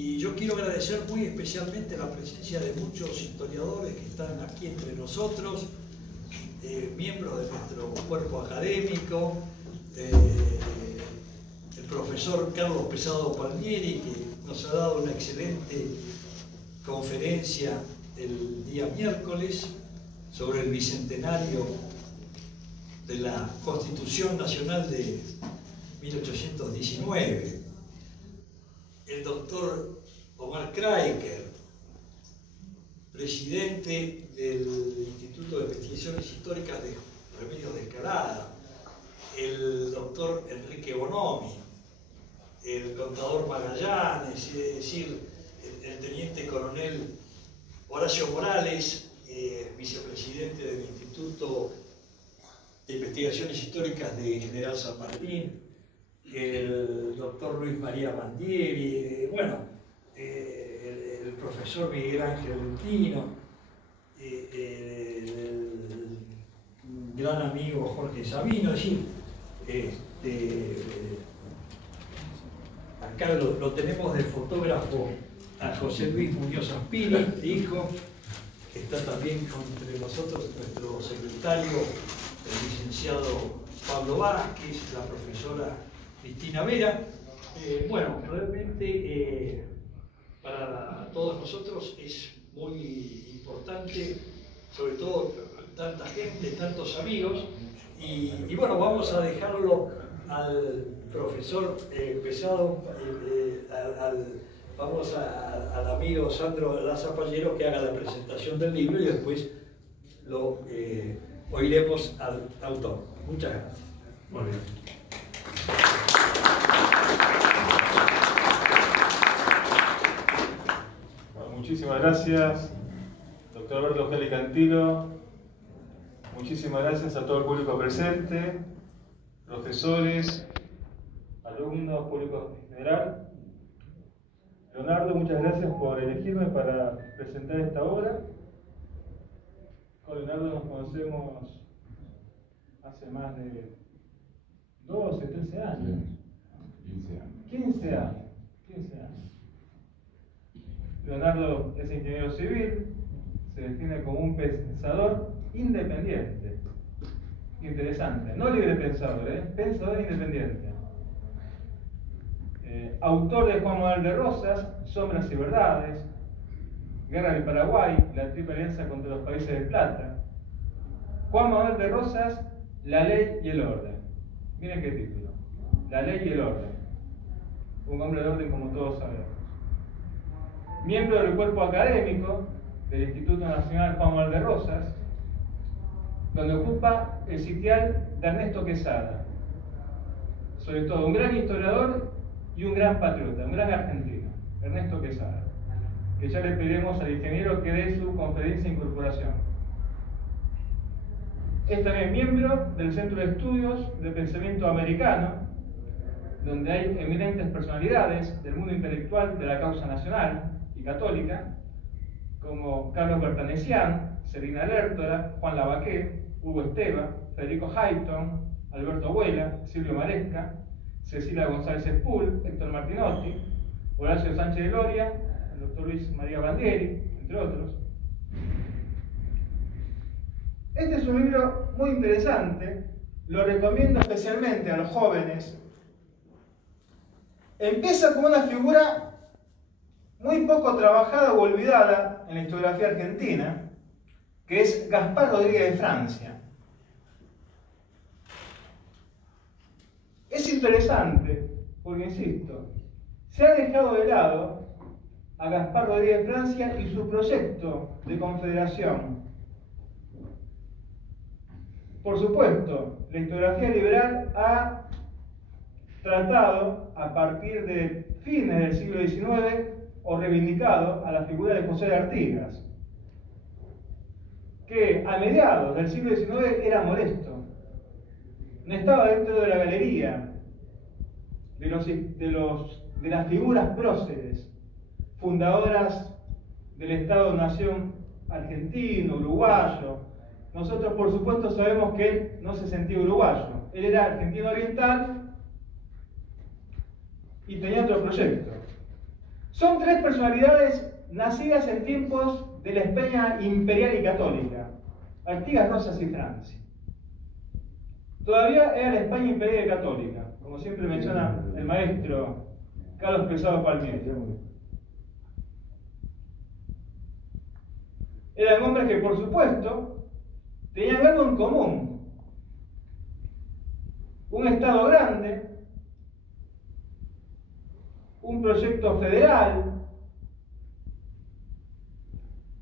Y yo quiero agradecer muy especialmente la presencia de muchos historiadores que están aquí entre nosotros, miembros de nuestro cuerpo académico, el profesor Carlos Pesado Palmieri, que nos ha dado una excelente conferencia el día miércoles sobre el bicentenario de la Constitución Nacional de 1819. El doctor Omar Kraiker, presidente del Instituto de Investigaciones Históricas de Remedios de Escalada, el doctor Enrique Bonomi, el contador Magallanes, es decir, el teniente coronel Horacio Morales, vicepresidente del Instituto de Investigaciones Históricas de General San Martín, el doctor Luis María Bandieri, bueno, el profesor Miguel Ángel Lutino, el gran amigo Jorge Sabino, es decir, acá lo tenemos de fotógrafo a José Luis Muñoz Aspiri, hijo, que está también entre nosotros nuestro secretario, el licenciado Pablo Vázquez, la profesora Cristina Vera. Bueno, realmente para todos nosotros es muy importante, sobre todo tanta gente, tantos amigos, y bueno, vamos a dejarlo al profesor Pesado, vamos al amigo Sandro Lazapallero que haga la presentación del libro y después lo oiremos al autor. Muchas gracias. Muy bien. Bueno, muchísimas gracias, doctor Alberto Geli Cantilo. Muchísimas gracias a todo el público presente, profesores, alumnos, público en general. Leonardo, muchas gracias por elegirme para presentar esta obra. Con Leonardo nos conocemos hace más de 12, 13 años. 15 años. Leonardo es ingeniero civil, se define como un pensador independiente. Interesante, no libre pensador, pensador independiente. Autor de Juan Manuel de Rosas, Sombras y Verdades, Guerra del Paraguay, la Triple Alianza contra los Países del Plata. Juan Manuel de Rosas, La Ley y el Orden. Miren qué título, La Ley y el Orden. Un hombre de orden como todos sabemos. Miembro del cuerpo académico del Instituto Nacional Juan Manuel de Rosas, donde ocupa el sitial de Ernesto Quesada. Sobre todo un gran historiador y un gran patriota, un gran argentino, Ernesto Quesada, que ya le pediremos al ingeniero que dé su conferencia de incorporación. Es también miembro del Centro de Estudios de Pensamiento Americano, donde hay eminentes personalidades del mundo intelectual de la causa nacional y católica, como Carlos Bertanesian, Serena Lertora, Juan Lavaqué, Hugo Esteva, Federico Hayton, Alberto Abuela, Silvio Maresca, Cecilia González Espul, Héctor Martinotti, Horacio Sánchez de Gloria, el doctor Luis María Bandieri, entre otros. Este es un libro muy interesante, lo recomiendo especialmente a los jóvenes. Empieza con una figura muy poco trabajada o olvidada en la historiografía argentina, que es Gaspar Rodríguez de Francia. Es interesante porque, insisto, se ha dejado de lado a Gaspar Rodríguez de Francia y su proyecto de confederación. Por supuesto, la historiografía liberal ha tratado, a partir de fines del siglo XIX, o reivindicado a la figura de José de Artigas, que a mediados del siglo XIX era molesto, no estaba dentro de la galería de las figuras próceres, fundadoras del Estado-Nación argentino, uruguayo. Nosotros, por supuesto, sabemos que él no se sentía uruguayo, él era argentino oriental y tenía otro proyecto. Son tres personalidades nacidas en tiempos de la España imperial y católica, Artigas, Rosas y Francia. Todavía era la España imperial y católica, como siempre menciona el maestro Carlos Pesado Palmieri. Eran hombres que, por supuesto, tenían algo en común. Un Estado grande, un proyecto federal.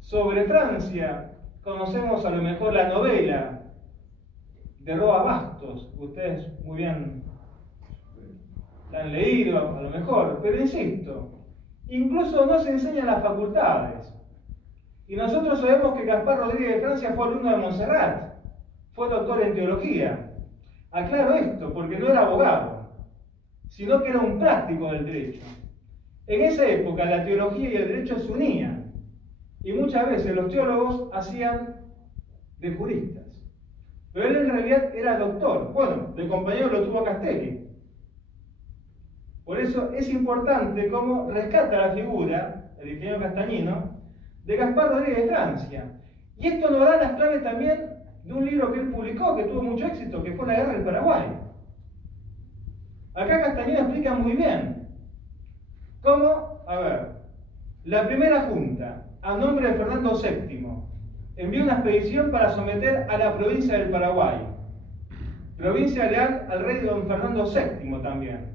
Sobre Francia, conocemos a lo mejor la novela de Roa Bastos. Ustedes muy bien la han leído, a lo mejor, pero insisto, incluso no se enseñan las facultades. Y nosotros sabemos que Gaspar Rodríguez de Francia fue alumno de Montserrat, fue doctor en teología. Aclaro esto porque no era abogado, sino que era un práctico del derecho. En esa época la teología y el derecho se unían, y muchas veces los teólogos hacían de juristas. Pero él en realidad era doctor. Bueno, de compañero lo tuvo Castelli. Por eso es importante cómo rescata la figura, el ingeniero Castañino, de Gaspar Rodríguez de Francia. Y esto nos da las claves también de un libro que él publicó, que tuvo mucho éxito, que fue La Guerra del Paraguay. Acá Castañino explica muy bien cómo, la primera junta, a nombre de Fernando VII, envió una expedición para someter a la provincia del Paraguay, provincia leal al rey don Fernando VII también.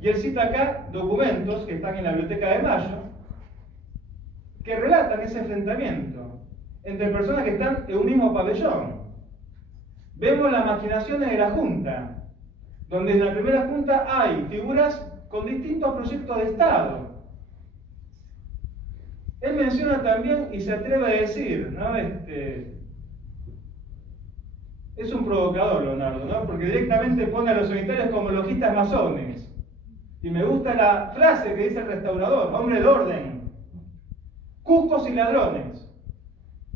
Y él cita acá documentos que están en la Biblioteca de Mayo, que relatan ese enfrentamiento entre personas que están en un mismo pabellón. Vemos las maquinaciones de la Junta, donde en la primera Junta hay figuras con distintos proyectos de Estado. Él menciona también, y se atreve a decir, ¿no? Es un provocador, Leonardo, ¿no? Porque directamente pone a los unitarios como logistas masones. Y me gusta la frase que dice el restaurador, hombre de orden, cucos y ladrones.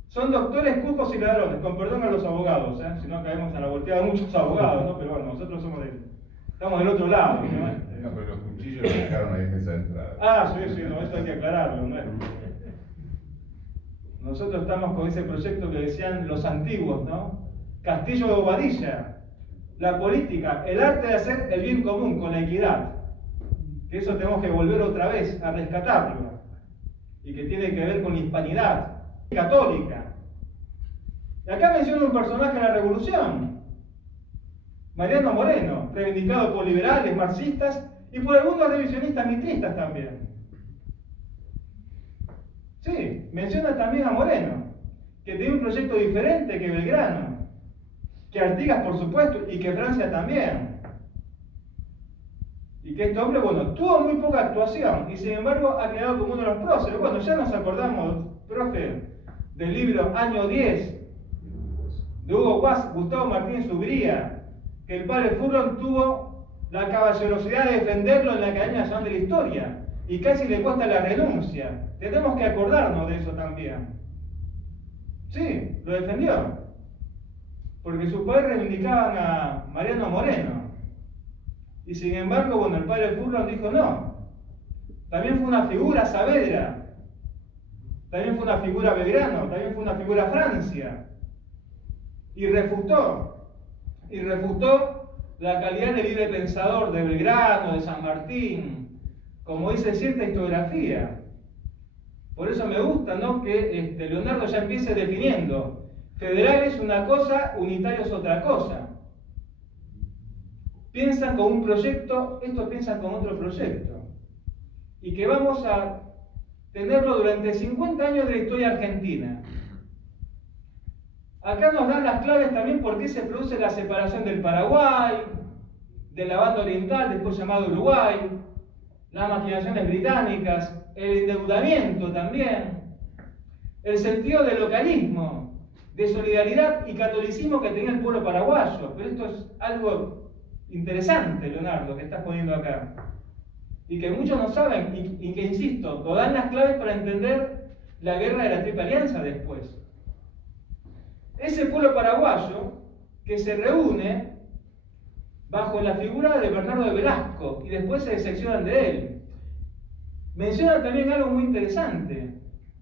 Son doctores, cucos y ladrones, con perdón a los abogados, si no caemos en la volteada de muchos abogados, ¿no? Pero bueno, nosotros estamos del otro lado, ¿no? No, pero los cuchillos lo dejaron ahí en esa entrada. Ah, sí, no, eso hay que aclararlo, ¿no? Nosotros estamos con ese proyecto que decían los antiguos, ¿no? Castillo de Bobadilla, la política, el arte de hacer el bien común con la equidad. Que eso tenemos que volver otra vez a rescatarlo. Y que tiene que ver con la hispanidad católica. Y acá menciona un personaje de la Revolución, Mariano Moreno, reivindicado por liberales, marxistas y por algunos revisionistas mitristas también. Sí, menciona también a Moreno, que tiene un proyecto diferente que Belgrano, que Artigas por supuesto, y que Francia también. Y que este hombre, bueno, tuvo muy poca actuación, y sin embargo ha quedado como uno de los próceres. Bueno, ya nos acordamos, profe, del libro Año 10, de Hugo Guas, Gustavo Martín Subría, que el padre Furlong tuvo la caballerosidad de defenderlo en la Academia Nacional de la Historia, y casi le cuesta la renuncia. Tenemos que acordarnos de eso también. Sí, lo defendió. Porque sus padres reivindicaban a Mariano Moreno. Y sin embargo, bueno, el padre Furlong dijo no. También fue una figura Saavedra. También fue una figura Belgrano. También fue una figura Francia. Y refutó la calidad de libre pensador de Belgrano, de San Martín, como dice cierta historiografía. Por eso me gusta, ¿no?, que Leonardo ya empiece definiendo. Federal es una cosa, unitario es otra cosa. Piensan con un proyecto, estos piensan con otro proyecto. Y que vamos a tenerlo durante 50 años de la historia argentina. Acá nos dan las claves también por qué se produce la separación del Paraguay, de la banda oriental, después llamado Uruguay, las maquinaciones británicas, el endeudamiento también, el sentido del localismo, de solidaridad y catolicismo que tenía el pueblo paraguayo. Pero esto es algo interesante, Leonardo, que estás poniendo acá. Y que muchos no saben, y que, insisto, nos dan las claves para entender la guerra de la Triple Alianza después. Ese pueblo paraguayo que se reúne bajo la figura de Bernardo de Velasco y después se decepcionan de él. menciona también algo muy interesante,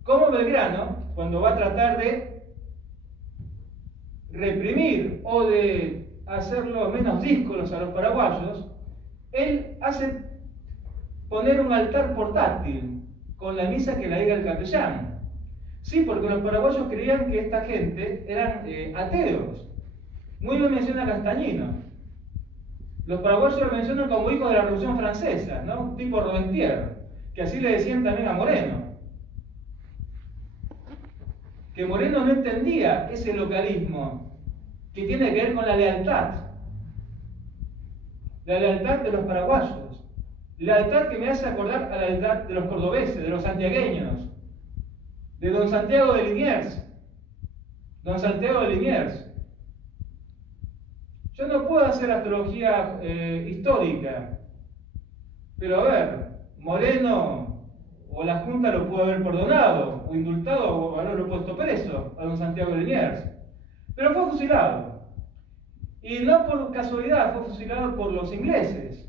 cómo Belgrano, cuando va a tratar de reprimir o de hacerlo menos díscolos a los paraguayos, él hace poner un altar portátil con la misa que la diga el capellán. Sí, porque los paraguayos creían que esta gente eran ateos. Muy bien menciona Castañino. Los paraguayos lo mencionan como hijos de la Revolución Francesa, ¿no? Tipo Robespierre, que así le decían también a Moreno. Que Moreno no entendía ese localismo que tiene que ver con la lealtad de los paraguayos, lealtad que me hace acordar a la lealtad de los cordobeses, de los santiagueños, de don Santiago de Liniers. Don Santiago de Liniers. Yo no puedo hacer astrología histórica, pero a ver, Moreno o la Junta lo pudo haber perdonado, o indultado, o haberlo puesto preso a don Santiago de Liniers. Pero fue fusilado. Y no por casualidad, fue fusilado por los ingleses,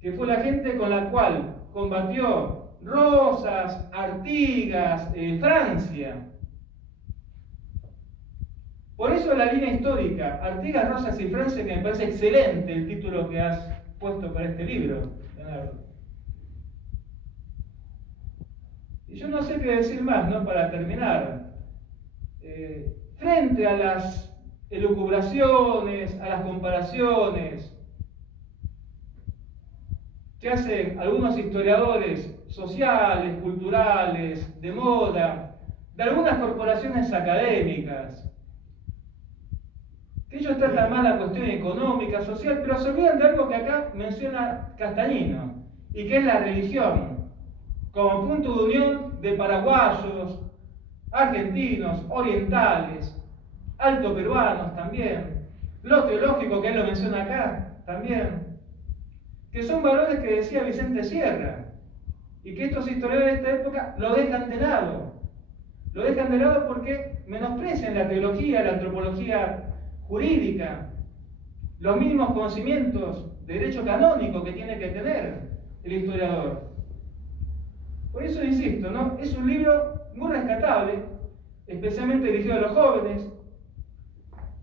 que fue la gente con la cual combatió Rosas, Artigas, Francia. Por eso la línea histórica, Artigas, Rosas y Francia, que me parece excelente el título que has puesto para este libro, Leonardo. Y yo no sé qué decir más, ¿no? Para terminar. Frente a las elucubraciones, a las comparaciones que hacen algunos historiadores sociales, culturales, de moda, de algunas corporaciones académicas, que ellos tratan más la cuestión económica, social, pero se olvidan de algo que acá menciona Castañino, y que es la religión, como punto de unión de paraguayos, argentinos, orientales, alto peruanos también, lo teológico que él lo menciona acá también, que son valores que decía Vicente Sierra, y que estos historiadores de esta época lo dejan de lado. Lo dejan de lado porque menosprecian la teología, la antropología jurídica, los mínimos conocimientos de derecho canónico que tiene que tener el historiador. Por eso insisto, ¿no? Es un libro muy rescatable, especialmente dirigido a los jóvenes.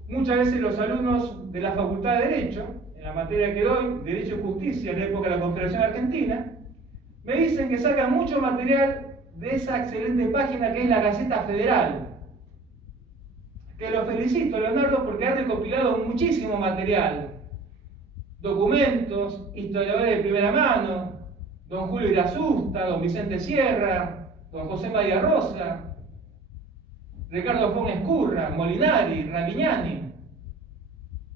Muchas veces los alumnos de la Facultad de Derecho, en la materia que doy, Derecho y Justicia, en la época de la Confederación Argentina, me dicen que sacan mucho material de esa excelente página que es la Gaceta Federal. Que lo felicito, Leonardo, porque ha recopilado muchísimo material. Documentos, historiadores de primera mano, don Julio Irasusta, don Vicente Sierra, don José María Rosa, Ricardo Fon Escurra, Molinari, Ramignani.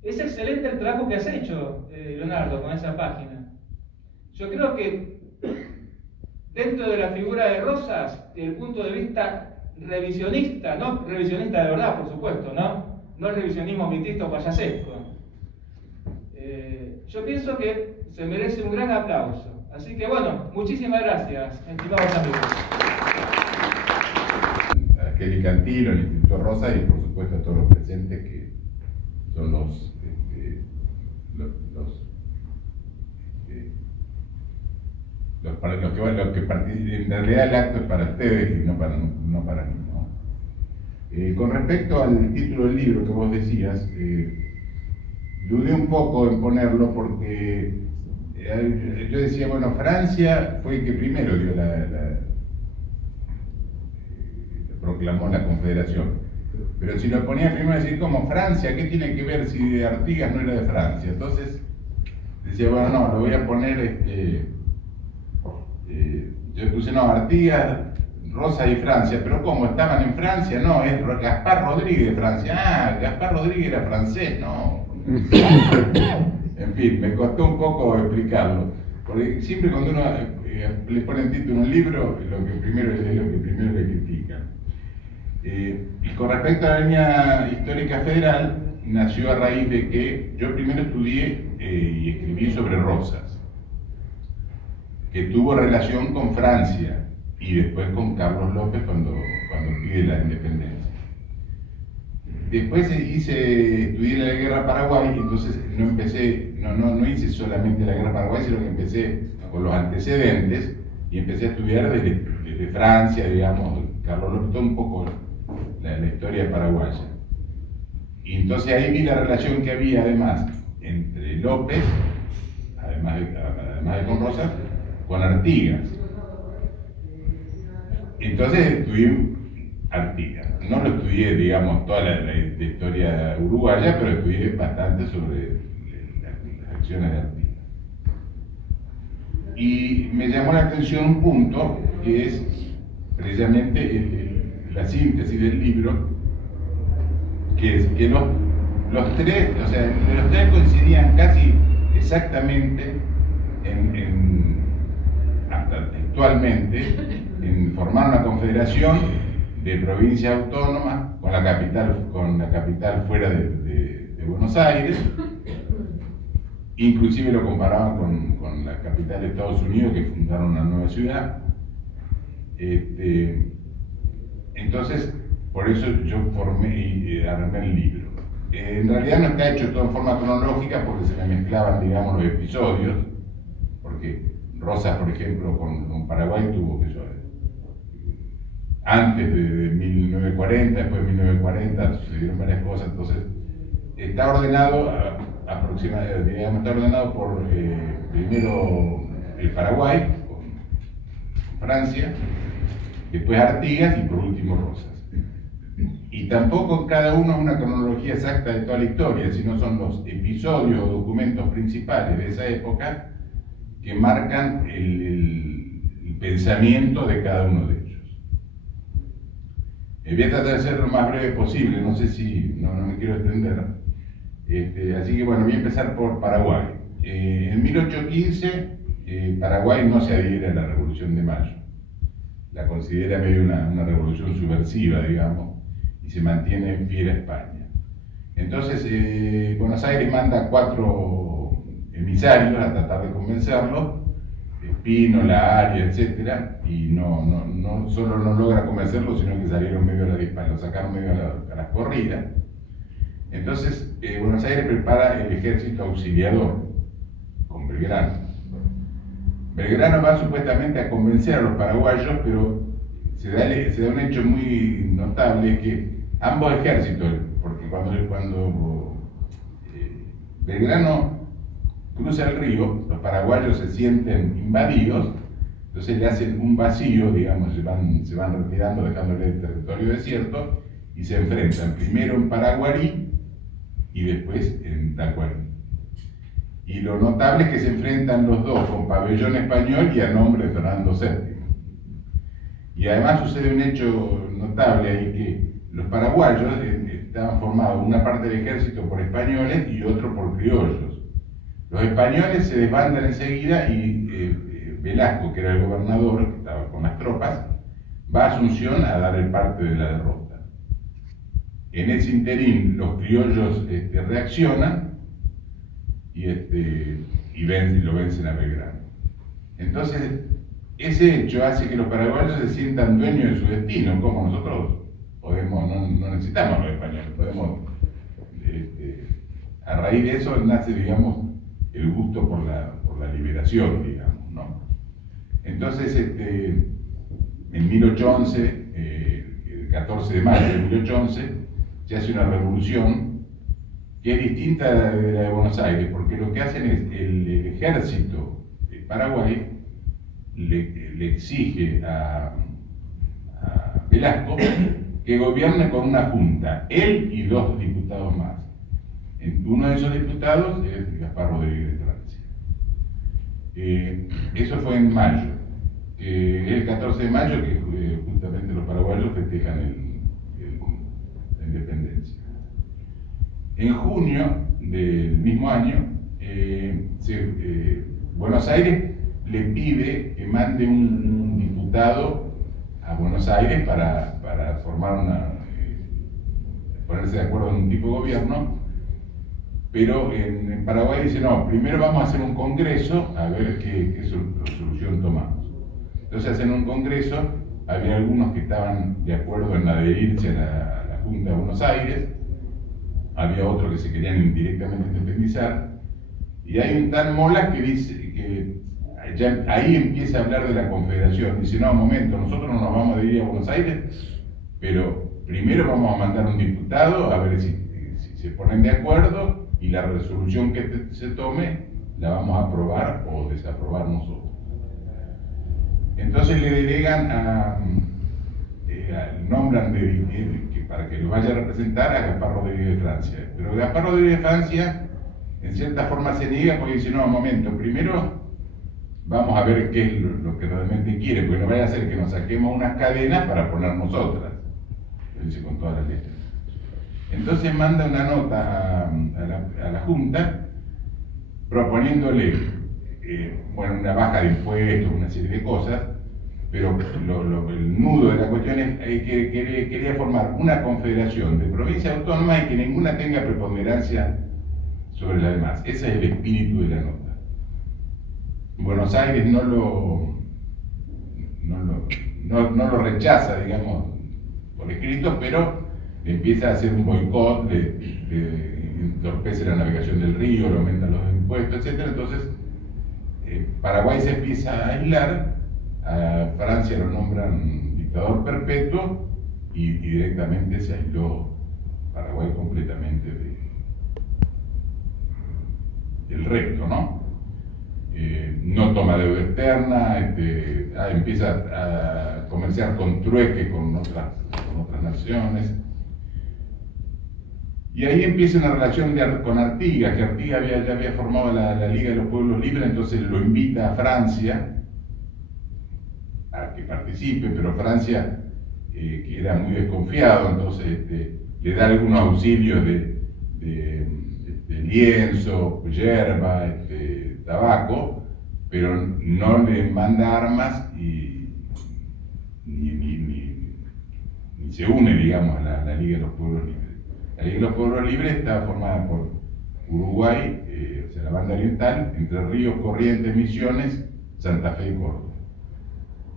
Es excelente el trabajo que has hecho, Leonardo, con esa página. Yo creo que dentro de la figura de Rosas, desde el punto de vista revisionista, no revisionista de verdad, por supuesto, no el revisionismo mitista o payasesco. Yo pienso que se merece un gran aplauso. Así que bueno, muchísimas gracias, estimados amigos. A Kelly Cantilo, al Instituto Rosas y por supuesto a todos los presentes que son los que participan. En realidad el acto es para ustedes y no para mí, ¿no? Con respecto al título del libro que vos decías, dudé un poco en ponerlo porque yo decía, bueno, Francia fue el que primero dio proclamó la Confederación. Pero si lo ponía primero decir como Francia, ¿qué tiene que ver si de Artigas no era de Francia? Entonces decía, bueno, no, lo voy a poner, yo puse, no, Artigas, Rosa y Francia, pero ¿cómo? ¿Estaban en Francia? No, es Gaspar Rodríguez de Francia. Ah, Gaspar Rodríguez era francés, no. En fin, me costó un poco explicarlo, porque siempre cuando uno le pone el título a un libro, lo que primero le critican. Y con respecto a la línea histórica federal, nació a raíz de que yo primero estudié y escribí sobre Rosas, que tuvo relación con Francia y después con Carlos López cuando pide la independencia. Después estudié la Guerra Paraguay, entonces no hice solamente la Guerra Paraguay, sino que empecé con los antecedentes y empecé a estudiar desde Francia, digamos, Carlos López, todo un poco la historia paraguaya. Y entonces ahí vi la relación que había además entre López, además de con Rosas, con Artigas. Entonces estudié Artigas. No lo estudié, digamos, toda la historia uruguaya, pero estudié bastante sobre las acciones de Artigas. Y me llamó la atención un punto que es precisamente la síntesis del libro, que es que los tres coincidían casi exactamente hasta textualmente en formar una confederación de provincias autónomas con la capital fuera de Buenos Aires. Inclusive lo comparaban con la capital de Estados Unidos, que fundaron una nueva ciudad. Entonces, por eso yo formé y armé el libro. En realidad no está hecho todo en forma cronológica porque se me mezclaban, digamos, los episodios, porque Rosas, por ejemplo, con Paraguay tuvo que antes de 1940, después de 1940 sucedieron varias cosas, entonces está ordenado aproximadamente, digamos, está ordenado por primero el Paraguay, con Francia, después Artigas y por último Rosas. Y tampoco cada uno es una cronología exacta de toda la historia, sino son los episodios o documentos principales de esa época que marcan el pensamiento de cada uno de ellos. Voy a tratar de ser lo más breve posible, no sé si, no me quiero extender. Así que bueno, voy a empezar por Paraguay. En 1815 Paraguay no se adhiere a la Revolución de Mayo. La considera medio una revolución subversiva, digamos, y se mantiene fiel a España. Entonces Buenos Aires manda 4 emisarios a tratar de convencerlo, Pino, La Aria, etc. Y no solo no logra convencerlo, sino que salieron medio lo sacaron medio a las corridas. Entonces Buenos Aires prepara el ejército auxiliador con Belgrano. Belgrano va supuestamente a convencer a los paraguayos, pero se da un hecho muy notable, que ambos ejércitos, porque cuando Belgrano cruza el río, los paraguayos se sienten invadidos, entonces le hacen un vacío, digamos, se van retirando, dejándole el territorio desierto, y se enfrentan primero en Paraguarí y después en Tacuarí. Y lo notable es que se enfrentan los dos con pabellón español y a nombre de Fernando VII. Y además sucede un hecho notable ahí, que los paraguayos estaban formados una parte del ejército por españoles y otro por criollos. Los españoles se desbandan enseguida y Velasco, que era el gobernador, que estaba con las tropas, va a Asunción a dar el parte de la derrota. En ese interín los criollos reaccionan y lo vencen a Belgrano. Entonces, ese hecho hace que los paraguayos se sientan dueños de su destino, como nosotros no necesitamos a los españoles, a raíz de eso nace, digamos, el gusto por la liberación, digamos, ¿no? Entonces, en 1811, el 14 de mayo de 1811, se hace una revolución que es distinta de la de Buenos Aires, porque lo que hacen es el ejército de Paraguay le exige a Velasco que gobierne con una junta, él y 2 diputados más. Uno de esos diputados es Gaspar Rodríguez de Francia. Eso fue en mayo, el 14 de mayo, que justamente los paraguayos festejan la independencia. En junio del mismo año, Buenos Aires le pide que mande un diputado a Buenos Aires para formar ponerse de acuerdo en un tipo de gobierno, pero en Paraguay dice, no, primero vamos a hacer un congreso a ver qué solución tomamos. Entonces hacen un congreso, había algunos que estaban de acuerdo en adherirse a la Junta de Buenos Aires, había otros que se querían directamente independizar, y hay un tal Molas que dice que ya ahí empieza a hablar de la confederación. Dice, no, un momento, nosotros no nos vamos a ir a Buenos Aires, pero primero vamos a mandar un diputado a ver si se ponen de acuerdo y la resolución que se tome la vamos a aprobar o desaprobar nosotros. Entonces le delegan nombran para que lo vaya a representar a Gaspar Rodríguez de Francia. Pero Gaspar Rodríguez de Francia en cierta forma se niega porque dice, no, un momento, primero vamos a ver qué es lo que realmente quiere, porque no vaya a ser que nos saquemos unas cadenas para ponernos otras. Lo dice con todas las letras. Entonces manda una nota a la Junta proponiéndole una baja de impuestos, una serie de cosas, pero el nudo de la cuestión es que quería formar una confederación de provincias autónomas y que ninguna tenga preponderancia sobre las demás. Ese es el espíritu de la nota. Buenos Aires no lo rechaza, digamos, por escrito, pero empieza a hacer un boicot, entorpece la navegación del río, le aumenta los impuestos, etc. Entonces, Paraguay se empieza a aislar, a Francia lo nombran dictador perpetuo y directamente se aisló Paraguay completamente del resto, ¿no? No toma deuda externa, empieza a comerciar con trueque con otras naciones. Y ahí empieza una relación con Artigas, que Artigas ya había formado la Liga de los Pueblos Libres, entonces lo invita a Francia a que participe, pero Francia, que era muy desconfiado, entonces le da algunos auxilios de lienzo, yerba, tabaco, pero no le manda armas y ni se une, digamos, a la Liga de los Pueblos Libres. La Liga de los Pueblos Libres está formada por Uruguay, o sea, la banda oriental, Entre Ríos, Corrientes, Misiones, Santa Fe y Córdoba.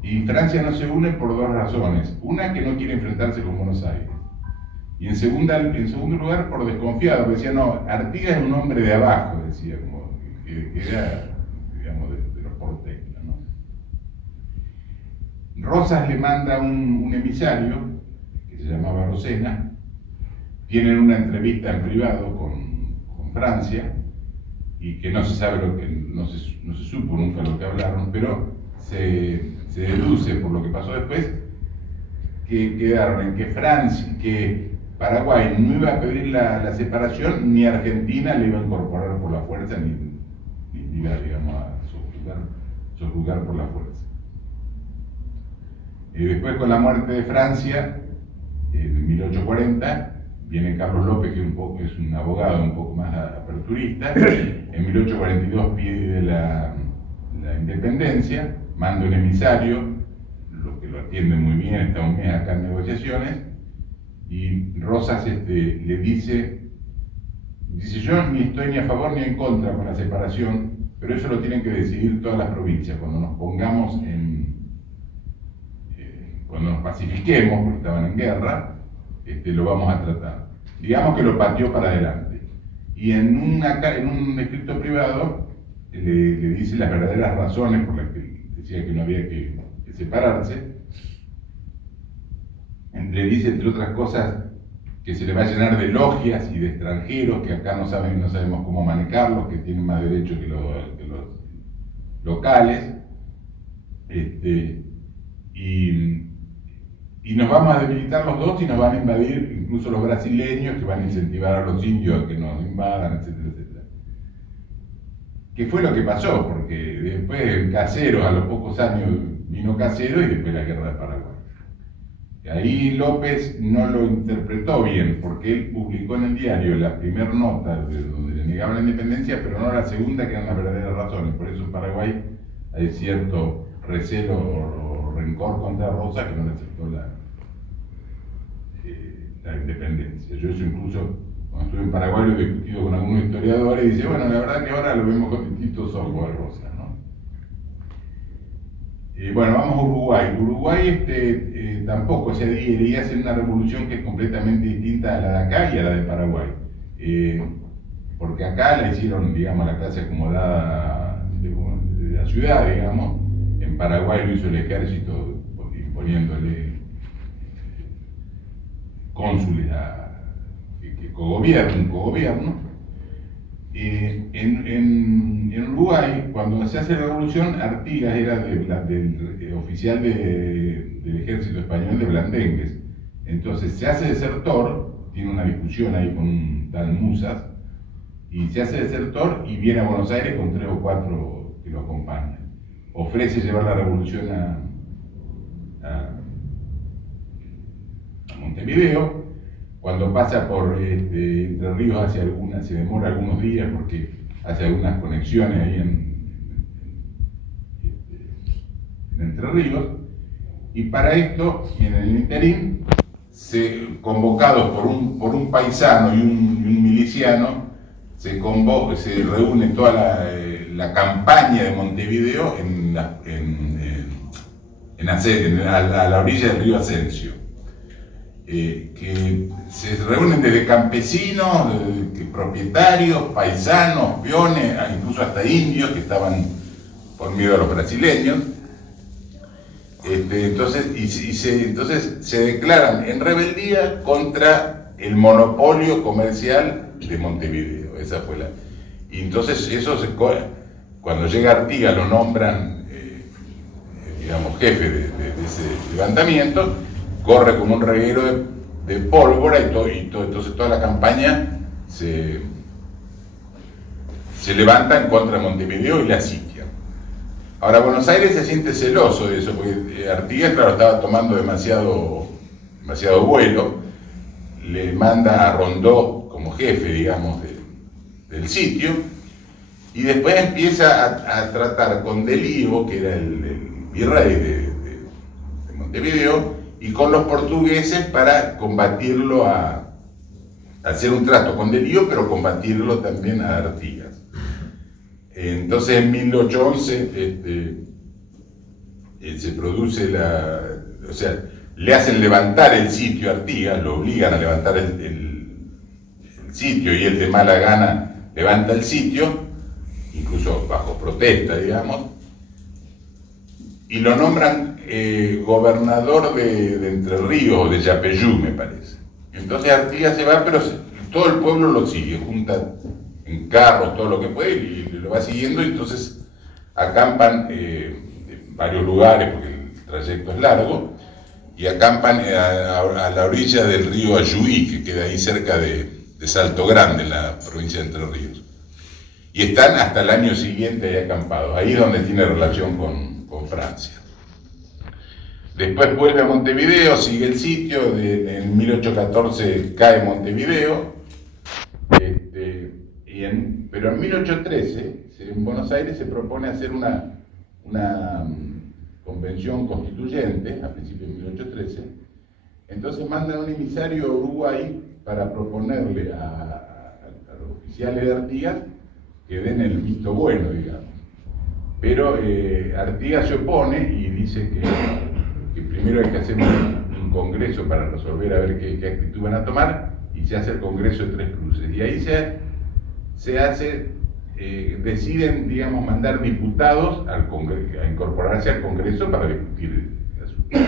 Y Francia no se une por dos razones. Una, que no quiere enfrentarse con Buenos Aires. Y en segundo lugar, por desconfiado. Decía, no, Artigas es un hombre de abajo, decía, como que era, digamos, de los porteños, ¿no? Rosas le manda un emisario, que se llamaba Rosena. Tienen una entrevista en privado con Francia, y que no se sabe no se supo nunca lo que hablaron, pero se deduce por lo que pasó después que quedaron en que Paraguay no iba a pedir la separación, ni Argentina le iba a incorporar por la fuerza, ni iba, digamos, a sojuzgar por la fuerza. Después, con la muerte de Francia, en 1840, viene Carlos López, que es un abogado un poco más aperturista. En 1842 pide la independencia, manda un emisario, lo que lo atiende muy bien, está un mes acá en negociaciones, y Rosas le dice, yo ni estoy ni a favor ni en contra con la separación, pero eso lo tienen que decidir todas las provincias. Cuando nos pongamos cuando nos pacifiquemos, porque estaban en guerra, lo vamos a tratar. Digamos que lo pateó para adelante. Y en un escrito privado le dice las verdaderas razones por las que decía que no había que separarse. Le dice, entre otras cosas, que se le va a llenar de logias y de extranjeros que acá no sabemos cómo manejarlos, que tienen más derechos que los locales. Y nos vamos a debilitar los dos y nos van a invadir incluso los brasileños, que van a incentivar a los indios a que nos invadan, etcétera, etcétera. ¿Qué fue lo que pasó? Porque después Caseros, a los pocos años, vino Caseros y después la guerra de Paraguay. Ahí López no lo interpretó bien, porque él publicó en el diario la primera nota donde le negaba la independencia, pero no la segunda, que eran las verdaderas razones. Por eso en Paraguay hay cierto recelo o rencor contra Rosa, que no le aceptó la independencia. Yo eso incluso, cuando estuve en Paraguay, lo he discutido con algunos historiadores y dice, bueno, la verdad que ahora lo vemos con distintos ojos a Rosa, ¿no? Bueno, vamos a Uruguay. Uruguay tampoco, o sea, iría a hacer una revolución que es completamente distinta a la de acá y a la de Paraguay. Porque acá la hicieron, digamos, la clase acomodada de la ciudad, digamos. En Paraguay lo hizo el ejército poniéndole cónsules que un cogobierno. En Uruguay, cuando se hace la revolución, Artigas era del oficial del ejército español de Blandengues. Entonces se hace desertor, tiene una discusión ahí con un tal Musas, y se hace desertor y viene a Buenos Aires con 3 o 4 que lo acompañan. Ofrece llevar la revolución a Montevideo. Cuando pasa por Entre Ríos se demora algunos días porque hace algunas conexiones ahí en Entre Ríos, y para esto, en el interín, convocados por un paisano y un miliciano, se reúne toda la campaña de Montevideo a la orilla del río Asensio, que se reúnen desde campesinos, propietarios, paisanos, peones, incluso hasta indios que estaban por miedo a los brasileños. Entonces se declaran en rebeldía contra el monopolio comercial de Montevideo. Esa fue y entonces cuando llega Artigas lo nombran digamos jefe de ese levantamiento, corre como un reguero de pólvora entonces toda la campaña se levanta en contra de Montevideo y la sitia. Ahora Buenos Aires se siente celoso de eso, porque Artigas, claro, estaba tomando demasiado vuelo, le manda a Rondó como jefe, digamos, del sitio, y después empieza a tratar con Delío, que era el virrey de Montevideo, y con los portugueses para combatirlo, hacer un trato con Delío, pero combatirlo también a Artigas. Entonces en 1811 se produce o sea, le hacen levantar el sitio a Artigas, lo obligan a levantar el sitio, y él de mala gana levanta el sitio, incluso bajo protesta, digamos, y lo nombran gobernador de Entre Ríos, o de Yapeyú, me parece. Entonces Artigas se va, pero todo el pueblo lo sigue, junta en carros todo lo que puede y lo va siguiendo, y entonces acampan en varios lugares porque el trayecto es largo, y acampan a la orilla del río Ayuí, que queda ahí cerca de Salto Grande, en la provincia de Entre Ríos, y están hasta el año siguiente ahí acampados. Ahí es donde tiene relación con Francia. Después vuelve a Montevideo, sigue el sitio, en 1814 cae Montevideo, pero en 1813 en Buenos Aires se propone hacer una convención constituyente, a principios de 1813. Entonces mandan un emisario a Uruguay para proponerle a los oficiales de Artigas que den el visto bueno, digamos. Pero Artigas se opone y dice que primero hay que hacer un congreso para resolver a ver qué actitud van a tomar, y se hace el congreso de Tres Cruces, y ahí deciden, digamos, mandar diputados a incorporarse al Congreso para discutir el asunto.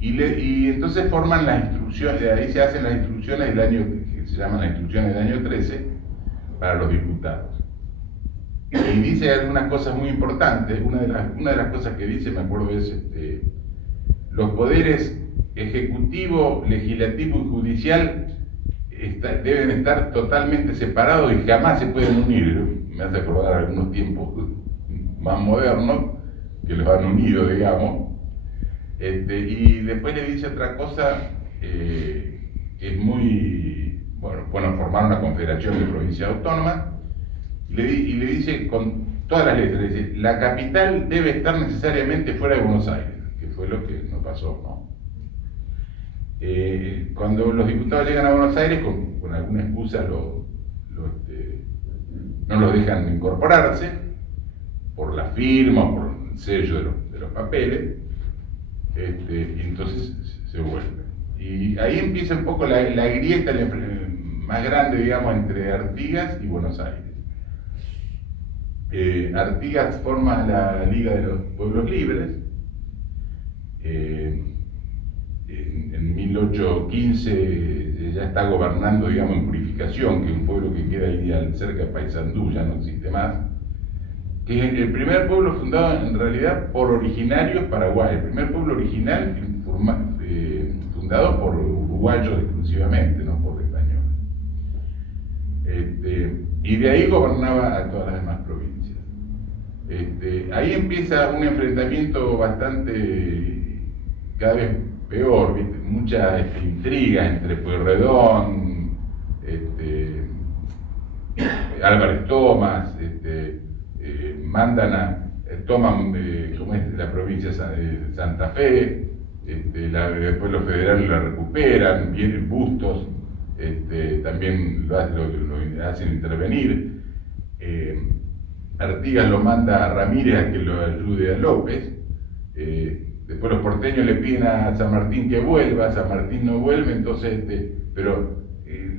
Y entonces forman las instrucciones, de ahí se hacen las instrucciones que se llaman las instrucciones del año 13 para los diputados. Y dice algunas cosas muy importantes. Una de las cosas que dice, me acuerdo, es los poderes ejecutivo, legislativo y judicial deben estar totalmente separados y jamás se pueden unir. Me hace acordar algunos tiempos más modernos que los han unido, digamos. Y después le dice otra cosa que es muy bueno, formar una confederación de provincias autónomas, y le dice con todas las letras, le dice: la capital debe estar necesariamente fuera de Buenos Aires, que fue lo que no pasó, ¿no? Cuando los diputados llegan a Buenos Aires, con alguna excusa no los dejan incorporarse por la firma, por el sello de los papeles, y entonces se vuelven. Y ahí empieza un poco la grieta más grande, digamos, entre Artigas y Buenos Aires. Artigas forma la Liga de los Pueblos Libres. En 1815 ya está gobernando, digamos, en Purificación, que es un pueblo que queda ahí cerca de Paysandú, ya no existe más, que es el primer pueblo fundado en realidad por originarios paraguayos, el primer pueblo original fundado por uruguayos exclusivamente, no por españoles. Y de ahí gobernaba a todas las demás provincias. Ahí empieza un enfrentamiento bastante, cada vez peor, ¿viste? Mucha intriga entre Pueyrredón, Álvarez Thomas, toman como es la provincia de Santa Fe, después los federales la recuperan, vienen Bustos, también lo hacen intervenir. Artigas lo manda a Ramírez a que lo ayude a López. Después los porteños le piden a San Martín que vuelva, San Martín no vuelve, entonces, pero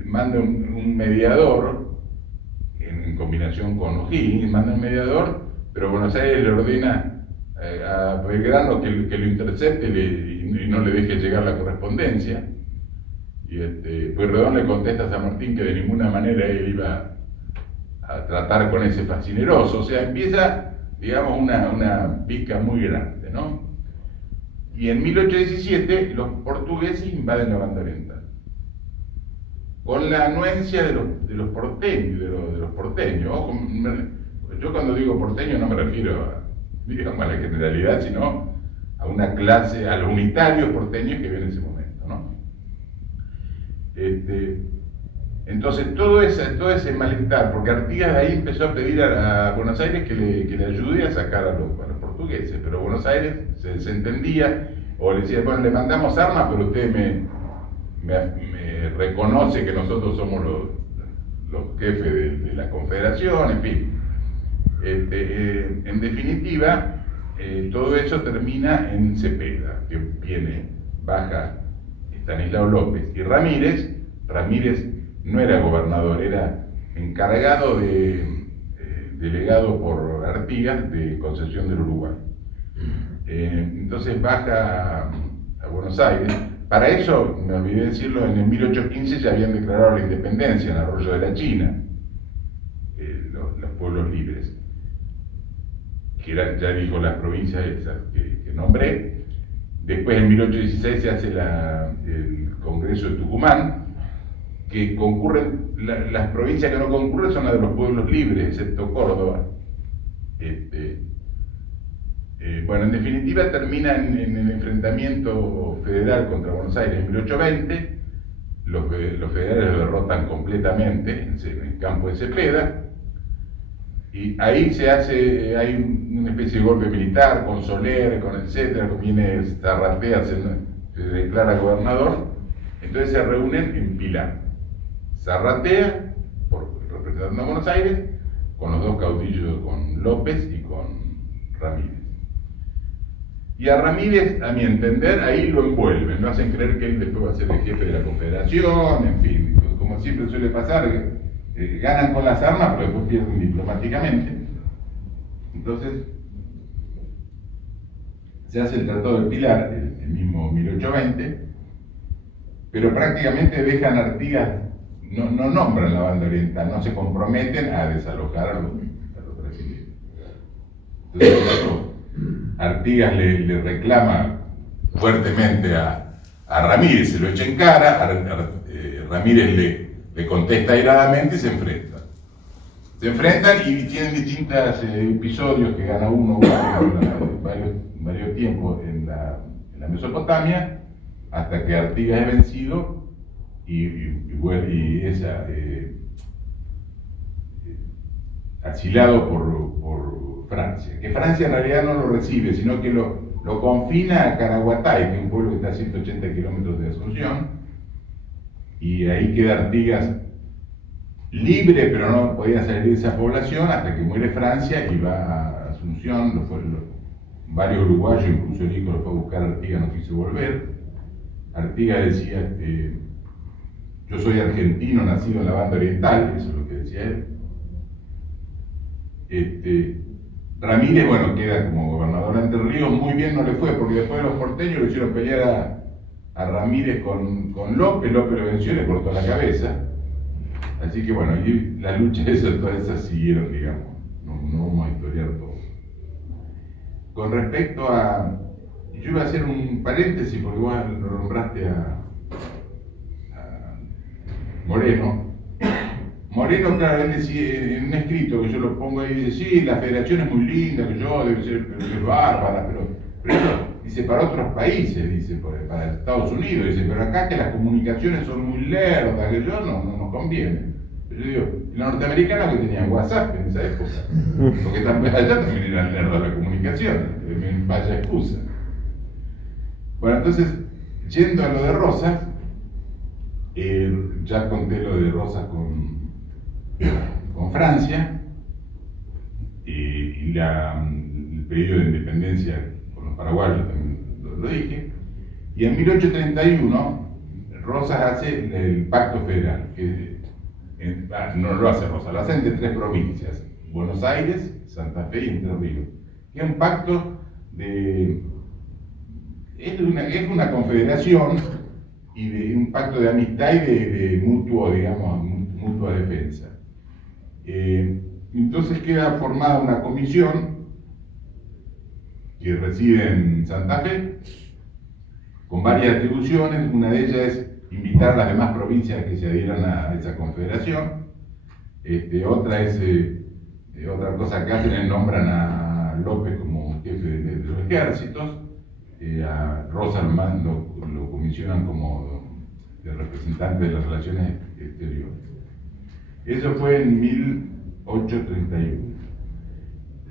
manda un mediador, en combinación con O'Higgins, manda un mediador, pero Buenos Aires le ordena a Belgrano que lo intercepte y no le deje llegar la correspondencia. Y Pueyrredón le contesta a San Martín que de ninguna manera él iba a tratar con ese fascineroso. O sea, empieza, digamos, una pica muy grande, ¿no? Y en 1817 los portugueses invaden la banda oriental, con la anuencia de los porteños, de los porteños. Ojo, yo cuando digo porteño no me refiero digamos, a la generalidad, sino a una clase, a los unitarios porteños que viven en ese momento, ¿no? Entonces todo ese malestar, porque Artigas de ahí empezó a pedir a Buenos Aires que le ayude a sacar a los portugueses, pero Buenos Aires se desentendía, o le decía, bueno, le mandamos armas, pero usted me reconoce que nosotros somos los jefes de la confederación, en fin. En definitiva, todo eso termina en Cepeda, que baja Estanislao López y Ramírez. Ramírez no era gobernador, era encargado delegado por Artigas de Concepción del Uruguay. Entonces baja a Buenos Aires. Para eso, me olvidé decirlo, en el 1815 ya habían declarado la independencia en Arroyo de la China, los pueblos libres, que eran, ya digo, las provincias esas que nombré. Después, en 1816, se hace el Congreso de Tucumán, que concurren, las provincias que no concurren son las de los pueblos libres, excepto Córdoba. Bueno, en definitiva termina en el enfrentamiento federal contra Buenos Aires en 1820. Los federales lo derrotan completamente en el campo de Cepeda, y ahí hay una especie de golpe militar con Soler, con etcétera, viene Zarratea, se declara gobernador. Entonces se reúnen en Pilar, Zarratea, representando a Buenos Aires, con los dos caudillos, con López y con Ramírez. Y a Ramírez, a mi entender, ahí lo envuelven, lo hacen creer que él después va a ser el jefe de la confederación, en fin, como siempre suele pasar, ganan con las armas, pero después pierden diplomáticamente. Entonces, se hace el Tratado de Pilar, el mismo 1820, pero prácticamente dejan a Artigas, no nombran la banda oriental, no se comprometen a desalojar a los brasileños. Entonces, Artigas le reclama fuertemente a Ramírez, se lo echa en cara, Ramírez le contesta airadamente y se enfrentan. Se enfrentan y tienen distintos episodios que gana uno varios tiempos en la Mesopotamia, hasta que Artigas es vencido y es asilado por Francia, que Francia en realidad no lo recibe, sino que lo confina a Caraguatay, que es un pueblo que está a 180 kilómetros de Asunción, y ahí queda Artigas libre, pero no podía salir de esa población hasta que muere Francia y va a Asunción. Varios uruguayos, incluso el hijo lo fue a buscar, Artigas no quiso volver. Artigas decía, yo soy argentino nacido en la banda oriental, eso es lo que decía él. Ramírez, bueno, queda como gobernador de Entre Ríos, muy bien no le fue, porque después los porteños lo hicieron pelear a Ramírez con López lo venció y le cortó la cabeza. Así que bueno, y la lucha todas esas siguieron, digamos, no vamos a historiar todo. Con respecto a, yo iba a hacer un paréntesis porque vos lo nombraste a Moreno. Moreno, claro, él decía, en un escrito que yo lo pongo ahí, dice, sí, la federación es muy linda, que yo debe ser bárbara, pero eso, dice, para otros países, dice, para Estados Unidos, dice, pero acá que las comunicaciones son muy lerdas, que yo no nos conviene. Yo digo, los norteamericanos que tenían WhatsApp en esa época, porque también allá también eran lerdas las comunicaciones, vaya excusa. Bueno, entonces, yendo a lo de Rosas, ya conté lo de Rosas con Francia y el pedido de independencia con los paraguayos, también lo dije, y en 1831 Rosas hace el pacto federal, que no lo hace Rosas, lo hace entre 3 provincias, Buenos Aires, Santa Fe y Entre Ríos, que es un pacto es una confederación y de un pacto de amistad y de mutua defensa. Entonces queda formada una comisión que reside en Santa Fe, con varias atribuciones. Una de ellas es invitar a las demás provincias a que se adhieran a esa confederación. Otra cosa que hacen es nombran a López como jefe de los ejércitos, a Rosa lo comisionan como el representante de las relaciones exteriores. Eso fue en 1831.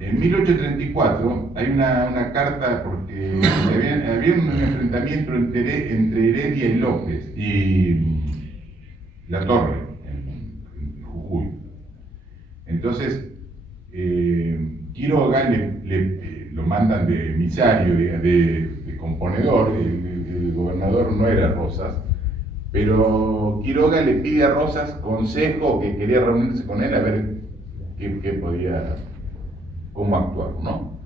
En 1834 hay una carta porque había un enfrentamiento entre Heredia y López y La Torre en Jujuy. Entonces Quiroga lo mandan de emisario, de componedor. El gobernador no era Rosas, pero Quiroga le pide a Rosas consejo, que quería reunirse con él a ver cómo actuar, ¿no?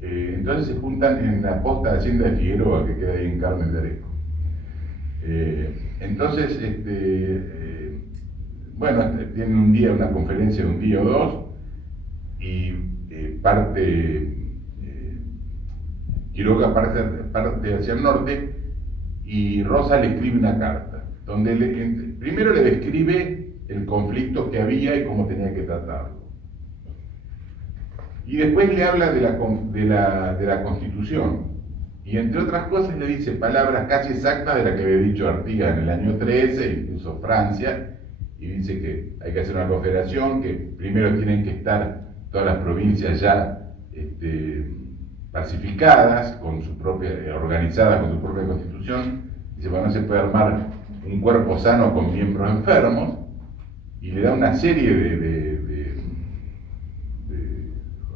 Entonces se juntan en la posta de Hacienda de Figueroa, que queda ahí en Carmen de Areco. Entonces, tienen un día, una conferencia de un día o dos, y Quiroga parte hacia el norte, y Rosa le escribe una carta, donde primero le describe el conflicto que había y cómo tenía que tratarlo. Y después le habla de la Constitución. Y entre otras cosas le dice palabras casi exactas de las que había dicho Artigas en el año 13, incluso Francia, y dice que hay que hacer una confederación, que primero tienen que estar todas las provincias ya pacificadas, organizadas con su propia constitución. Dice, bueno, no se puede armar un cuerpo sano con miembros enfermos, y le da una serie de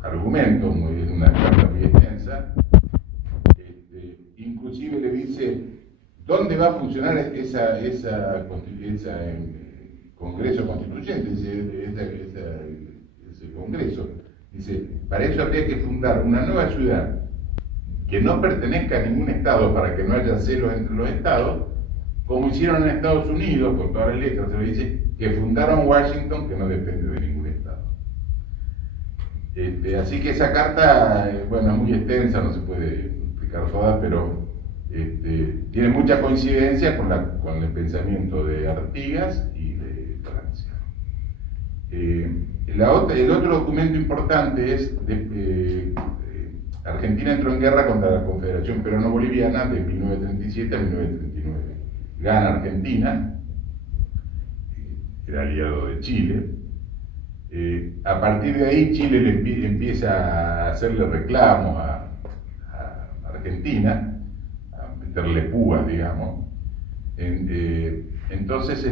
argumentos, una carta muy extensa. Inclusive le dice dónde va a funcionar ese Congreso Constituyente, ese Congreso. Dice, para eso habría que fundar una nueva ciudad que no pertenezca a ningún estado, para que no haya celos entre los estados, como hicieron en Estados Unidos, con todas las letras, se le dice que fundaron Washington, que no depende de ningún estado. Así que esa carta, es muy extensa, no se puede explicar toda, pero tiene mucha coincidencia con el pensamiento de Artigas y de Francia. El otro documento importante es Argentina entró en guerra contra la Confederación Peruano-Boliviana de 1937 a 1939. Gana Argentina, era aliado de Chile. A partir de ahí Chile empieza a hacerle reclamos a Argentina, a meterle púas, digamos. Entonces